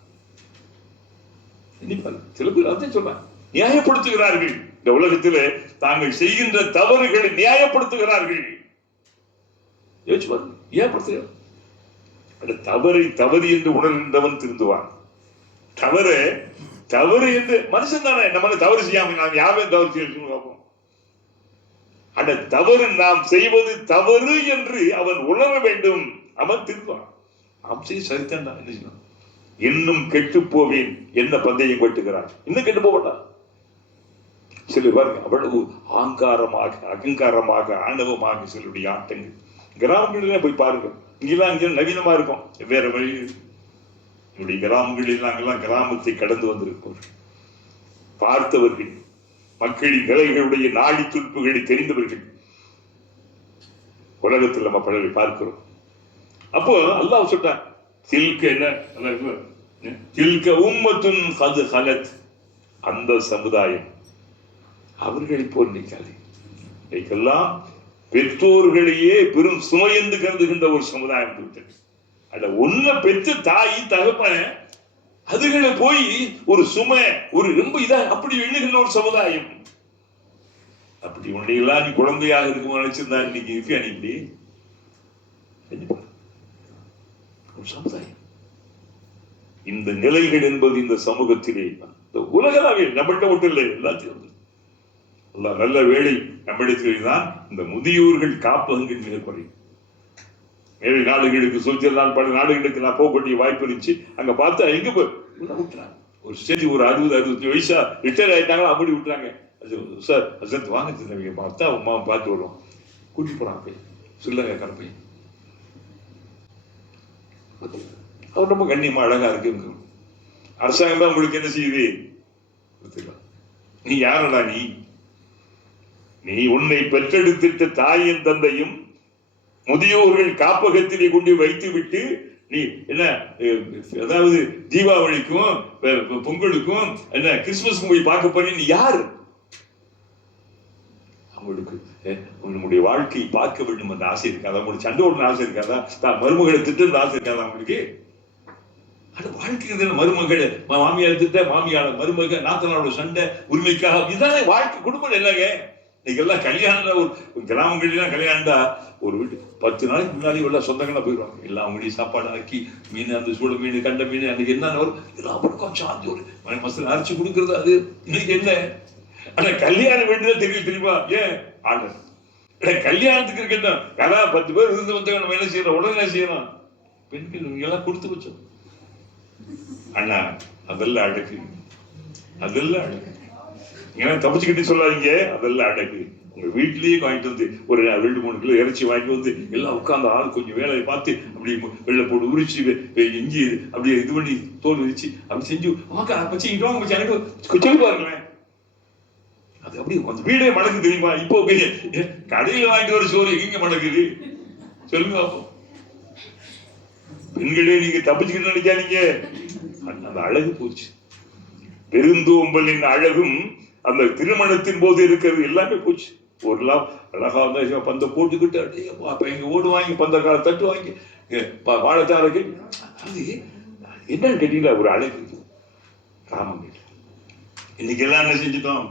சில பேர் அதான் சொல்றாங்க, நியாயப்படுத்துகிறார்கள். இந்த உலகத்திலே தாங்கள் செய்கின்ற தவறுகளை நியாயப்படுத்துகிறார்கள். ஏற்படுத்துகிறார். தவறை தவறு என்று உணர்கின்றவன் திருந்துவான். தவறு என்று மனுஷன் தானே, நம்ம தவறு செய்யாம நாம் யாரும் தவறு செய்ய பார்ப்போம். அந்த தவறு நாம் செய்வது தவறு என்று அவன் உணர வேண்டும். அவன் திருவான். நாம் செய்ய சரித்தான் என்ன செய்யணும். இன்னும் கெட்டு போவேன் என்ன பந்தயம் கட்டுகிறான், இன்னும் கெட்டு போகட்டான். சில பாருங்க, அவ்வளவு ஆங்காரமாக, அகங்காரமாக, ஆணவமாக சிலருடைய ஆட்டங்கள். கிராமங்களிலே போய் பாருங்க. இங்கெல்லாம் இங்கே நவீனமா இருக்கும், வேற வழி. என்னுடைய கிராமங்களில் நாங்கெல்லாம் கிராமத்தை கடந்து வந்திருப்போம். பார்த்தவர்கள், மக்களின் நிலைகளுடைய நாடி துடிப்புகளை தெரிந்தவர்கள் உலகத்தில் நம்ம பலரை பார்க்கிறோம். அப்போ அல்லாஹ் சொல்றான், தில்க என்ன, தில்க உம்மத்துன் கத் கலத், அந்த சமுதாயம் அவர்களை போல் நிற்காது. இன்னைக்கெல்லாம் பெற்றோர்களையே பெரும் சுமை என்று கருதுகின்ற ஒரு சமுதாயம் இருக்கிறது. அட ஒன்ன பெற்ற தாய் தகப்பன அதுகளை போய் ஒரு சுமை ஒரு ரொம்ப இதா அப்படி எண்ணுகின்ற ஒரு சமுதாயம். அப்படி உன்னையெல்லாம் நீ குழந்தையாக இருக்கும் நினைச்சிருந்தா இன்னைக்கு இருப்பியா நீ இப்படி ஒரு சமுதாயம். இந்த நிலைகள் என்பது இந்த சமூகத்திலே இந்த உலகளாவில் நம்மகிட்ட மட்டும் இல்லை, எல்லாத்தையும் நல்ல வேலை நம்மிடத்தில் தான் இந்த முதியோர்கள் காப்பகங்கள் மிக குறையும். மேலை நாடுகளுக்கு சுவிட்சர்லாந்து பல நாடுகளுக்கு நான் போகக்கூடிய வாய்ப்பு இருந்துச்சு. அங்க பார்த்தா எங்க விட்டுறாங்க ஒரு ஸ்டேஜ் ஒரு 60-65 வயசா ரிட்டையர் ஆயிட்டாங்களா அப்படி விட்டுறாங்க. சார் அசத் வாங்க பார்த்தா அம்மா பார்த்து வருவோம் கூட்டி போறான் போய் சில்லங்க கரப்பை அவர் ரொம்ப கண்ணியமா அழகா இருக்கு. அரசாங்கம் தான் உங்களுக்கு என்ன செய்யுது? நீ யாரடா நீ? நீ உன்னை பெற்றெடுத்திட்ட தாயின் தந்தையும் முதியோர்கள் காப்பகத்திலே கொண்டு வைத்து விட்டு நீ என்ன அதாவது தீபாவளிக்கும் பொங்கலுக்கும் என்ன கிறிஸ்துமஸ்க்கும் போய் பார்க்க போறீ? நீ யாரு? அவங்களுக்கு நம்முடைய வாழ்க்கையை பார்க்க வேண்டும் என்ற ஆசை இருக்காதா? உங்களுக்கு சண்டை ஓடணும் ஆசை இருக்காதா? தான் மருமகளை திட்டு ஆசை இருக்காதா அவங்களுக்கு? அது வாழ்க்கை மருமகள் மாமியார் திட்ட மாமியார் மருமக நாத்தனாரோட சண்டை உரிமைக்காக இதுதானே வாழ்க்கை. குடும்பம் இல்லைங்க. இன்னைக்கு எல்லாம் கல்யாணம் ஒரு கிராமங்கள்லாம் கல்யாணம்டா ஒரு வீட்டு 10 நாளைக்கு முன்னாடி உள்ள சொந்தங்களா போயிடுவாங்க. எல்லாம் அவங்களுடைய சாப்பாடு ஆக்கி மீன் அந்த சூட மீன் கண்ட மீன் அன்னைக்கு என்னன்னு வரும் எல்லாம் பக்கம் சாந்தி ஒரு மசாலா அரைச்சு கொடுக்கறது. அது இன்னைக்கு என்ன? ஆனா கல்யாணம் வேண்டியதான் தெரியுமா? ஏன் ஆர்டர் கல்யாணத்துக்கு இருக்கட்டும் கலா 10 பேர் இருந்து வந்தவங்க நம்ம என்ன செய்யறோம்? உடனே செய்யலாம். பெண்கள் எல்லாம் கொடுத்து வச்சோம். ஆனா அதெல்லாம் அடக்கு, அதெல்லாம் அடக்கு. ஏன்னா தப்பிச்சுக்கிட்டு சொல்லாதீங்க. அதெல்லாம் அடக்கு. உங்க வீட்லயே வாங்கிட்டு வந்து ஒரு 2-3 கிலோ இறைச்சி வாங்கிட்டு வந்து எல்லாம் உட்கார்ந்து ஆள் கொஞ்சம் வேலையை பார்த்து அப்படி வெள்ளை போட்டு உரிச்சு இஞ்சி அப்படியே இது பண்ணி தோல் விரிச்சு அப்படி செஞ்சு சொல்லி பாருங்களேன். அது அப்படி அந்த வீடே மடக்கு தெரியுமா? இப்போ கடையில வாங்கிட்டு வர சோறு எங்க மடக்குது சொல்லுங்க. பெண்களே நீங்க தப்பிச்சுக்கிட்டு நினைக்காதீங்க. அந்த அழகு போச்சு. பெருந்தோம்பலின் அழகும் அந்த திருமணத்தின் போது இருக்கிறது எல்லாமே போச்சு. ஒரு அழகா பந்த போட்டுக்கிட்டு எங்க ஓடு வாங்கி பந்த கால தட்டு வாங்கி வாழைத்தாருக்கு அது என்னன்னு கேட்டீங்களா? ஒரு அழகு ராமங்க. இன்னைக்கு எல்லாம் என்ன செஞ்சுட்டோம்?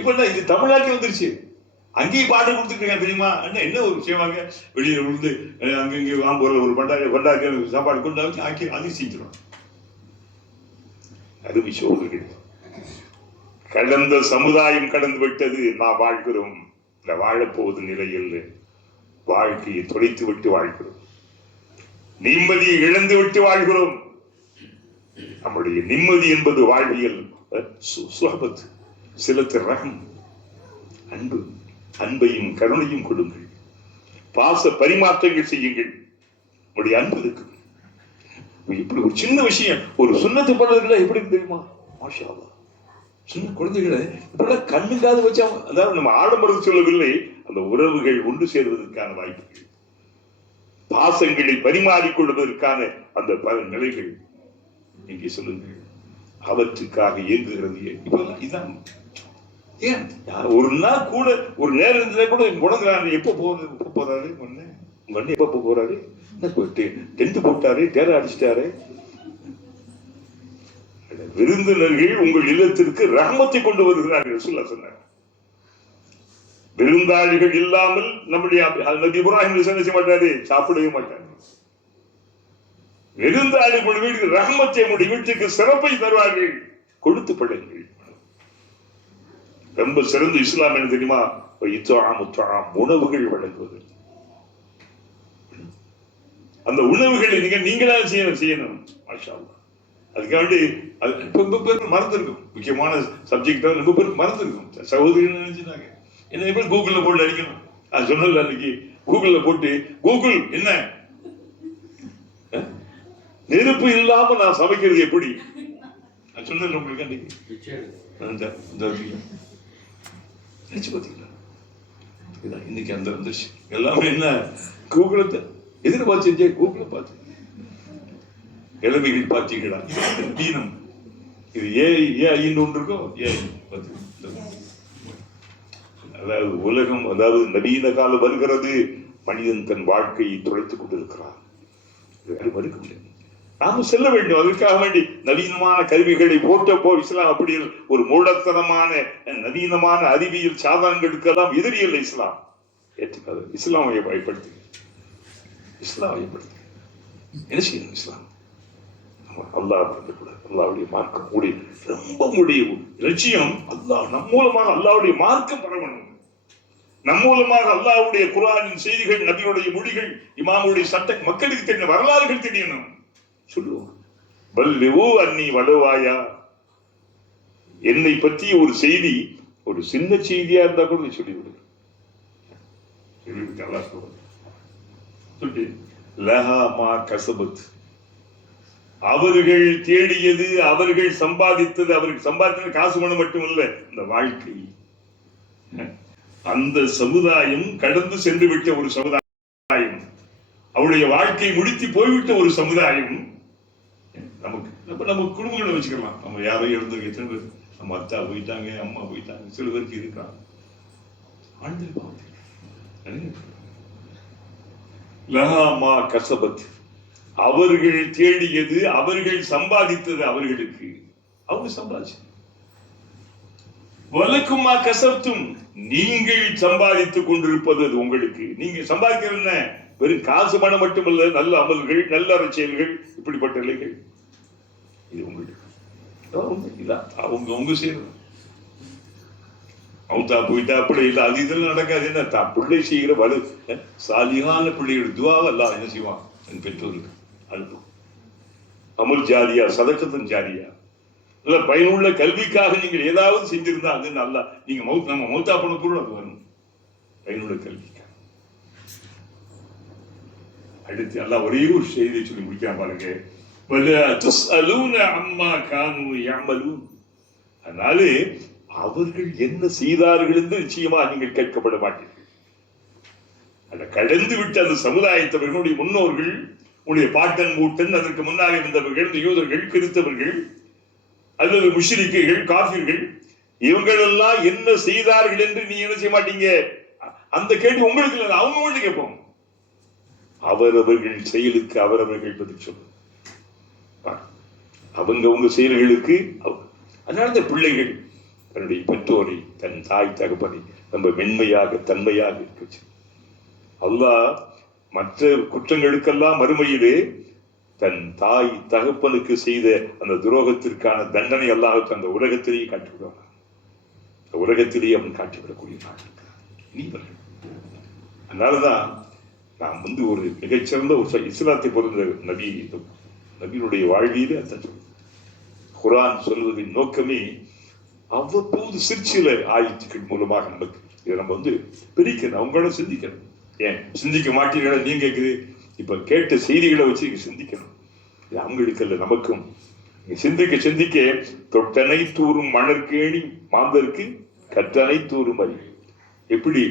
இப்ப இது தமிழ்நாட்டில் வந்துருச்சு. அங்கேயும் பாட்டு கொடுத்துட்டு இருக்காங்க தெரியுமா? என்ன ஒரு விஷயமாங்க வெளியில விழுந்து அங்கங்கே வாங்குற ஒரு பண்டாக்கு சாப்பாடு கொண்டு வச்சு ஆக்கி அதையும் செஞ்சிடும். அருமை சோழர்கள். கடந்த சமுதாயம் கடந்து விட்டது. நாம் வாழ்கிறோம். இந்த வாழப்போவது நிலையில் வாழ்க்கையை தொலைத்து விட்டு வாழ்கிறோம். நிம்மதியை இழந்து விட்டு வாழ்கிறோம். நம்முடைய நிம்மதி என்பது வாழ்வியல் சுஹபத் சிலத்து ரகம் அன்பு. அன்பையும் கருணையும் கொடுங்கள். பாச பரிமாற்றங்கள் செய்யுங்கள். உங்களுடைய அன்பு இருக்கு. இப்படி ஒரு சின்ன விஷயம் ஒரு சுண்ணத்து பண்றதுல எப்படி தெரியுமா? மாஷா அல்லாஹ். சின்ன குழந்தைகளை இப்பெல்லாம் கண்ணுக்காது வச்சா அதாவது நம்ம ஆடம்பரம் சொல்லவில்லை. அந்த உறவுகள் ஒன்று சேர்வதற்கான வாய்ப்புகள், பாசங்களை பரிமாறிக்கொள்வதற்கான அந்த பல நிலைகள் இங்கே சொல்லுங்கள். அவற்றுக்காக இயங்குகிறது. இப்பெல்லாம் இதான் ஏன் ஒரு நாள் கூட ஒரு நேரம் கூட குழந்தை எப்ப போறாரு எப்ப போறாரு டென்ட் போட்டாரு டேர அடிச்சிட்டாரு. விருந்தினர்கள் உங்கள் இல்லத்திற்கு ரஹ்மத்தை கொண்டு வருகிறார்கள் சொன்னார். விருந்தாளிகள் இல்லாமல் நம்முடைய நபி இப்ராஹிம் என்ன செய்ய மாட்டாரு? சாப்பிடவே மாட்டாரு. விருந்தாளிகள் வீட்டுக்கு ரஹ்மத்தை உடைய வீட்டுக்கு சிறப்பை தருவார்கள். கொடுத்து படுங்கள். ரொம்ப சிறந்த இஸ்லாம் என்ன தெரியுமா? உணவுகள் வழங்குவது. அந்த உணவுகளை நீங்களா செய்யணும். அதுக்காண்டி ரொம்ப பேருக்கு மறந்து இருக்கும். முக்கியமான சப்ஜெக்ட் ரொம்ப பேருக்கு மறந்து இருக்கும். சகோதரிகள் நினைச்சுட்டாங்க என்ன எப்படி கூகுள்ல போட்டு அடிக்கணும். நான் சொன்னல அன்னைக்கு கூகுள்ல போட்டு கூகுள் என்ன நெருப்பு இல்லாம நான் சமைக்கிறது எப்படி நான் சொன்னேன் உங்களுக்கு அன்னைக்கு நினைச்சு பாத்தீங்களா? இன்னைக்கு அந்த வந்துருச்சு எல்லாமே என்ன கூகுள எதிர்பார்த்து கூகுள பார்த்து இளமைகள் பார்த்தீங்களா? தீனம் இது ஏன் ஒன்று இருக்கும். அதாவது உலகம் அதாவது நவீன காலம் வருகிறது. மனிதன் தன் வாழ்க்கையை தொலைத்துக் கொண்டிருக்கிறான். மறுக்க முடியாது. நாம செல்ல வேண்டும். அதற்காக வேண்டி நவீனமான கருவிகளை போட்டப்போ இஸ்லாம் அப்படி ஒரு மூடத்தனமான நவீனமான அறிவியல் சாதனங்களுக்கெல்லாம் எதிரியல்ல இஸ்லாம். ஏற்றுக்காது. இஸ்லாமை பயன்படுத்து, இஸ்லாம் பயன்படுத்து. என்ன செய்யணும்? இஸ்லாம் அல்லாஹ் கூடாது. அல்லாவுடைய மார்க்கம் உடைய ரொம்ப உடைய லட்சியம் அல்லாஹ் நம் மூலமாக அல்லாவுடைய மார்க்கம் பரவணும். நம் மூலமாக அல்லாஹ்வுடைய குர்ஆனின் செய்திகள், நபியுடைய மொழிகள், இமாமுடைய சட்ட மக்களுக்கு தெரிந்த வரலாறுகள் தெரியணும். சொல்லுவோம் பல்லிவு அன்னி வலுவாயா, என்னை பற்றி ஒரு செய்தி, ஒரு சின்ன செய்தியா இருந்தா கூட சொல்லிவிடு. அவர்கள் தேடியது, அவர்கள் சம்பாதித்தது, அவர்கள் சம்பாதித்தது காசு பணம் மட்டுமல்ல, இந்த வாழ்க்கை. அந்த சமுதாயம் கடந்து சென்று விட்ட ஒரு சமுதாயம், அவருடைய வாழ்க்கை முடித்து போய்விட்ட ஒரு சமுதாயம். நமக்கு நம்ம குடும்பங்களை வச்சுக்கலாம். நம்ம யாரோ இழந்திருக்க எத்தனை பேர், நம்ம அத்தா போயிட்டாங்க, அம்மா போயிட்டாங்க, சில பேருக்கு இருக்காங்க. அவர்கள் தேடியது, அவர்கள் சம்பாதித்தது அவர்களுக்கு, அவங்க சம்பாதிச்சு. வலக்குமா கசப்தும், நீங்கள் சம்பாதித்துக் கொண்டிருப்பது அது உங்களுக்கு. நீங்க சம்பாதிக்கிறது என்ன? வெறும் காசு பணம் மட்டுமல்ல, நல்ல அமல்கள், நல்ல செயல்கள், இப்படிப்பட்ட நிலைகள். இது உங்களுக்கு அவங்க செய்யறது. அவுத்தா போயிட்டா அப்படி இல்லை, அது இதெல்லாம் நடக்காது. என்ன தான் பிள்ளை செய்கிற வலு சாலியான பிள்ளைகள் துவாவை எல்லாம் என்ன செய்வான்? என் பெற்றோருக்கு அனுப்பும். அமல் ஜாரியா, சதக்கத்தும் ஜாரியா, நல்ல பயனுள்ள கல்விக்காக நீங்கள் ஏதாவது செஞ்சிருந்தா அது நல்லா. நீங்க நம்ம மௌத்தா பண்ண பொருள் அது வரும், பயனுள்ள கல்விக்காக. அடுத்து எல்லாம் ஒரே ஒரு செய்தியை சொல்லி முடிக்கலாம் பாருங்க. அதனால அவர்கள் என்ன செய்தார்கள் என்று நிச்சயமா நீங்கள் கேட்கப்பட மாட்டீர்கள். அந்த கடந்து விட்டு அந்த சமுதாயத்தவர்களுடைய முன்னோர்கள், உடைய பாட்டன் மூட்டன், அதற்கு முன்னாக இருந்தவர்கள், யூதர்கள், கிறிஸ்தவர்கள் அல்லது முஷ்ரிக்குகள், காஃபிர்கள், இவங்களெல்லாம் என்ன செய்தார்கள் என்று நீ என்ன செய்ய மாட்டீங்க. அந்த கேள்வி உங்களுக்கு இல்லை, அவங்க கேட்போம். அவரவர்கள் செயலுக்கு அவரவர்கள் பதில் சொல்லும். அவங்க செயல்களுக்கு. அதனால இந்த பிள்ளைகள் தன்னுடைய பெற்றோரை, தன் தாய் தகப்பனை நம்ம மென்மையாக, தன்மையாக இருக்க. அல்லாஹ் மற்ற குற்றங்களுக்கெல்லாம் மறுமையிலே தன் தாய் தகப்பனுக்கு செய்த அந்த துரோகத்திற்கான தண்டனை அல்லாஹ் அந்த உலகத்திலேயே காட்டிவிடுவான். உலகத்திலேயே அவன் காட்டிவிடக்கூடிய நாள் நீவர்கள். அதனாலதான் நாம் ஒரு மிகச்சிறந்த ஒரு இஸ்லாத்தை பொருந்த நபியினுடைய வாழ்வியிலே அந்த குர்ஆன் சொல்வதின் நோக்கமே அவ்வப்போது சிற்சில ஆயத்துக்கள் மூலமாக நமக்கு இதை நம்ம பிரிக்கணும். அவங்களோட சிந்திக்கணும். ஏன் சிந்திக்க மாட்டீர்கள் நீங்க கேட்குது? இப்ப கேட்ட செய்திகளை வச்சு சிந்திக்கணும். இது அவங்களுக்கு அல்ல, நமக்கும். சிந்திக்க சிந்திக்க தொட்டனை தூரும் மணற்கேணி மாந்தருக்கு கற்றனை தூரும் அறிவு. எப்படி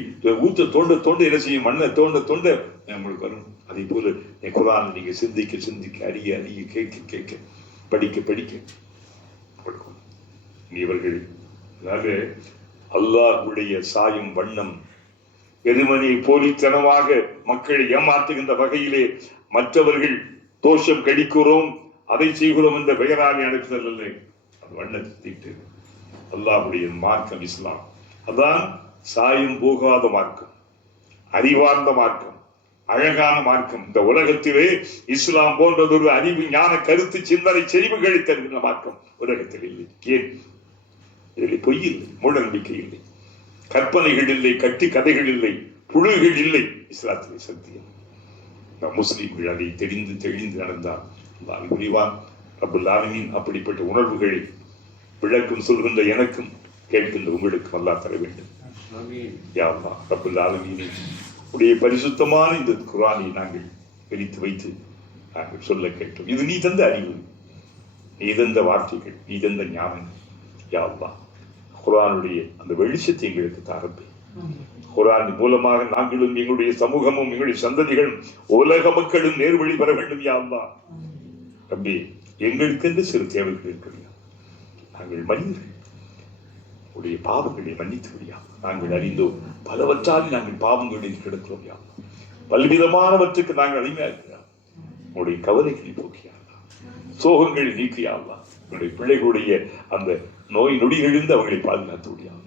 ஊத்த தோண்ட தோண்ட என்ன செய்யும்? மண்ணை தோண்ட தோண்ட நம்மளுக்கு வரும். அதே போல குர்ஆன் நீங்க சிந்திக்க சிந்திக்க, அறிய அறிய, கேட்க கேட்க, படிக்க படிக்க இவர்கள். அதாவது அல்லாஹ்வுடைய சாயும் வண்ணம் எருமனை போலித்தனமாக மக்களை ஏமாற்றுகின்ற வகையிலே மற்றவர்கள் தோஷம் கடிக்கிறோம், அதை செய்கிறோம் என்ற பெயராலே அனுப்புதல் இல்லை. அது வண்ணத்தை அல்லாஹ்வுடைய மார்க்கம் இஸ்லாம். அதான் சாயம் போகாத மார்க்கம், அறிவார்ந்த மார்க்கம், அழகான மார்க்கம். இந்த உலகத்திலே இஸ்லாம் போன்றதொரு அறிவு, ஞான, கருத்து, சிந்தனை செறிவுகளை தருகின்ற மார்க்கம் உலகத்தில் இல்லை. ஏன்? இதில் பொய் இல்லை, மூட நம்பிக்கை இல்லை, கற்பனைகள் இல்லை, கட்டி கதைகள் இல்லை, புழுகள் இல்லை. இஸ்லாத்திலே சத்தியம். முஸ்லிம்கள் அதை தெளிந்து தெளிந்து நடந்தார். புரிவான் ரப்பல் ஆலமீன் அப்படிப்பட்ட உணர்வுகளை விளக்கம் சொல்கின்ற எனக்கும் கேட்கின்ற உங்களுக்கும் அல்லாஹ் தர வேண்டும். யா அல்லாஹ் ரப்பல் ஆலமீன் உடைய பரிசுத்தமான இந்த குர்ஆனை நாங்கள் பிரித்து வைத்து நாங்கள் சொல்ல கேட்டோம். இது நீ தந்த அறிவு, நீ தந்த வார்த்தைகள், நீ தந்த ஞானம். யா அல்லாஹ் குர்ஆனுடைய அந்த வெளிச்சத்தை எங்களுக்கு தாரப்பை. குர்ஆன் மூலமாக நாங்களும் எங்களுடைய சமூகமும் எங்களுடைய சந்ததிகளும் உலக மக்களும் நேர்வழி பெற வேண்டும். யா அல்லாஹ் ரப்பி, எங்களுக்கென்று சிறு தேவைகள் இருக்கிறது. நாங்கள் மனிதர்கள், உடைய பாவங்களை மன்னித்து விடியா. நாங்கள் அறிந்தோம் பலவற்றால் நாங்கள் பாவங்களில் கிடக்கிறோம். யா பல்விதமானவற்றுக்கு நாங்கள் அடிமையாக இருக்கிறோம். உன்னுடைய கவலைகளை போக்கியா சோகங்களை நீக்கியாங்களா உன்னுடைய பிள்ளைகளுடைய அந்த நோய் நொடிகளிலிருந்து அவங்களை பாதுகாத்து முடியாது.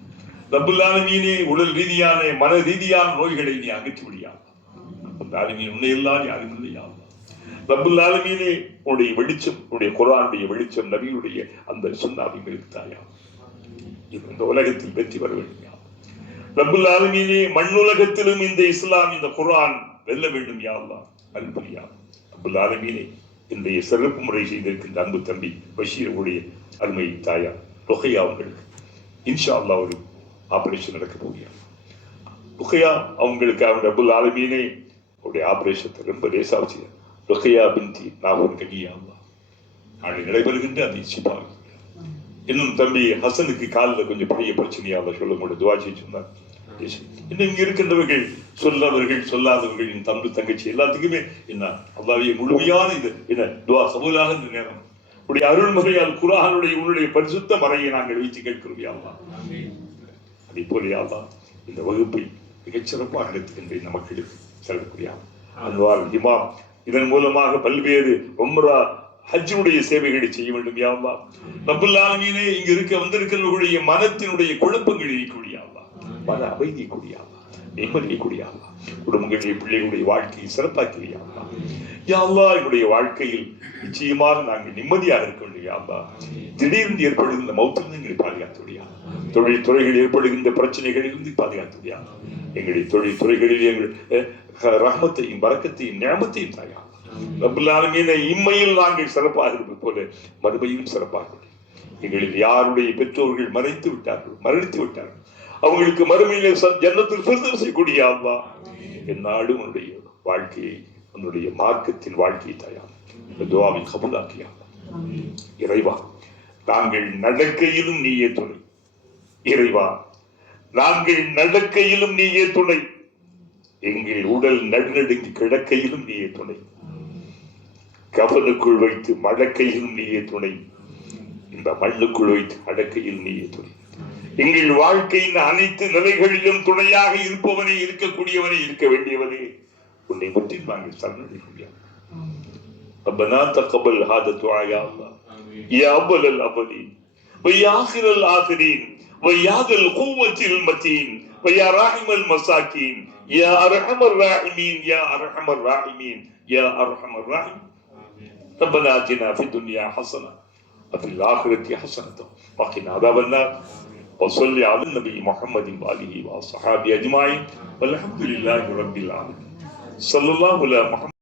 ரப்புல் ஆலமீனே உடல் ரீதியான மன ரீதியான நோய்களை நீ அகற்றி முடியாது. ரப்புல் ஆலமீன் உன்னை எல்லாம் யாரும் இல்லையா. ரப்புல் ஆலமீனே உன்னுடைய வெளிச்சம், உன்னுடைய குர்ஆனுடைய வெளிச்சம், நபியுடைய அந்த சுன்னாவின் தாயா இந்த உலகத்தில் வெற்றி பெற வேண்டும். ரப்புல் ஆலமீனே மண்ணுலகத்திலும் இந்த இஸ்லாம் இந்த குர்ஆன் வெல்ல வேண்டும் யா அல்லாஹ். அல்புலியா ரப்புல் ஆலமீனே இன்றைய சிறப்பு முறை செய்திருக்கின்ற அன்பு தம்பி பஷீருடைய அருமை தாயா ருக்கையா அவங்களுக்கு இன்ஷா அல்லாஹ் ஒரு ஆபரேஷன் நடக்க போகிறார். ருக்கையா அவங்களுக்கு அவங்க ரப்புல் ஆலமீனே உடைய ஆபரேஷத்தை ரொம்ப லேசாக செய்ய ருக்கையா பின்தி நாகூர் கனியா அல்லாஹ் நாளை நடைபெறுகின்ற அந்த சிபாக. இன்னும் தம்பி ஹசனுக்கு காலில் கொஞ்சம் பெரிய பிரச்சனையா அல்லாஹ் சொல்ல கூட துவா செய்ய சொன்னார். இன்னும் இங்க இருக்கின்றவர்கள் சொல்லாதவர்கள் என் தம்பி தங்கச்சி எல்லாத்துக்குமே என்ன அல்லாஹ்வே முழுமையான இது என்ன துவா கபூலாக இந்த நேரம் உடைய அருள்முறையால் குர்ஆனுடைய உன்னுடைய பரிசுத்த மறையை நாங்கள் வைத்து கேட்கிறோம் யா அல்லாஹ். அதே போல யா அல்லாஹ் இந்த வகுப்பை மிகச்சிறப்பாக நடத்துகின்ற நமக்கு செல்லக்கூடிய அன்வார் இமாம் இதன் மூலமாக பல்வேறு உம்ரா ஹஜ்ஜுடைய சேவைகளை செய்ய வேண்டும் யா அல்லாஹ். ரப்புல் ஆலமீனே இங்க வந்திருக்கிறவர்களுடைய மனத்தினுடைய குழப்பங்களை நீக்கக்கூடிய அல்லாஹ், மன அமைதியை கூடிய அல்லாஹ், நிம்மதியை கூடிய அல்லாஹ், குடும்பங்களுடைய பிள்ளைகளுடைய வாழ்க்கையை சிறப்பாக்கிய அல்லாஹ். யா அல்லாஹ் என்னுடைய வாழ்க்கையில் நிச்சயமாக நாங்கள் நிம்மதியாக இருக்க வேண்டும் யா அல்லாஹ். திடீர்னு ஏற்படுகின்ற மௌத்திலிருந்து எங்களை பாதுகாத்துடைய தொழில் துறைகளில் ஏற்படுகின்ற பிரச்சனைகளிலிருந்து பாதுகாத்துடைய எங்களுடைய தொழில் துறைகளில் எங்கள் ரஹ்மத்தையும் பரக்கத்தையும் நியமத்தையும் தாயா. ரப்புல் ஆலமீனே இம்மையில் நாங்கள் சிறப்பாக இருப்பது போல மறுமையிலும் சிறப்பாக எங்களில் யாருடைய பெற்றோர்கள் மறைத்து விட்டார்கள் அவங்களுக்கு மறுமையிலே ஜன்னத்தில் ஃபிர்தௌஸ் கூடிய அல்லாஹ் என்னாலும் உன்னுடைய வாழ்க்கையை உன்னுடைய மார்க்கத்தின் வாழ்க்கையை தாயா துஆவை கபூலாக்கியா. இறைவா நாங்கள் நடக்கையிலும் நீயே துணை. இறைவா நாங்கள் நடக்கையிலும் நீயே துணை. எங்கள் உடல் நடுநடுங்கி கிடக்கையிலும் நீயே துணை. கவனுக்குள் வைத்து மடக்கையிலும் நீயே துணை. இந்த மண்ணுக்குள் வைத்து அடக்கையில் நீயே துணை. எங்கள் வாழ்க்கையின் அனைத்து நிலைகளிலும் துணையாக இருப்பவனே, இருக்கக்கூடியவனே, இருக்க வேண்டியவனே உன்னை முற்றில் நாங்கள் சரணடைகிறோம். ربنا تقبل هذا الدعاء يا الله يا أول الأولين ويا آخر الآخرين ويا ذا القوة المتين ويا راحم المساكين يا أرحم الراحمين يا أرحم الراحمين يا أرحم الراحمين. ربنا آتنا في الدنيا حسنة وفي الآخرة حسنة وقنا عذاب النار. وصل على النبي محمد وآله وصحابه أجمعين والحمد لله رب العالمين. صلى الله على محمد.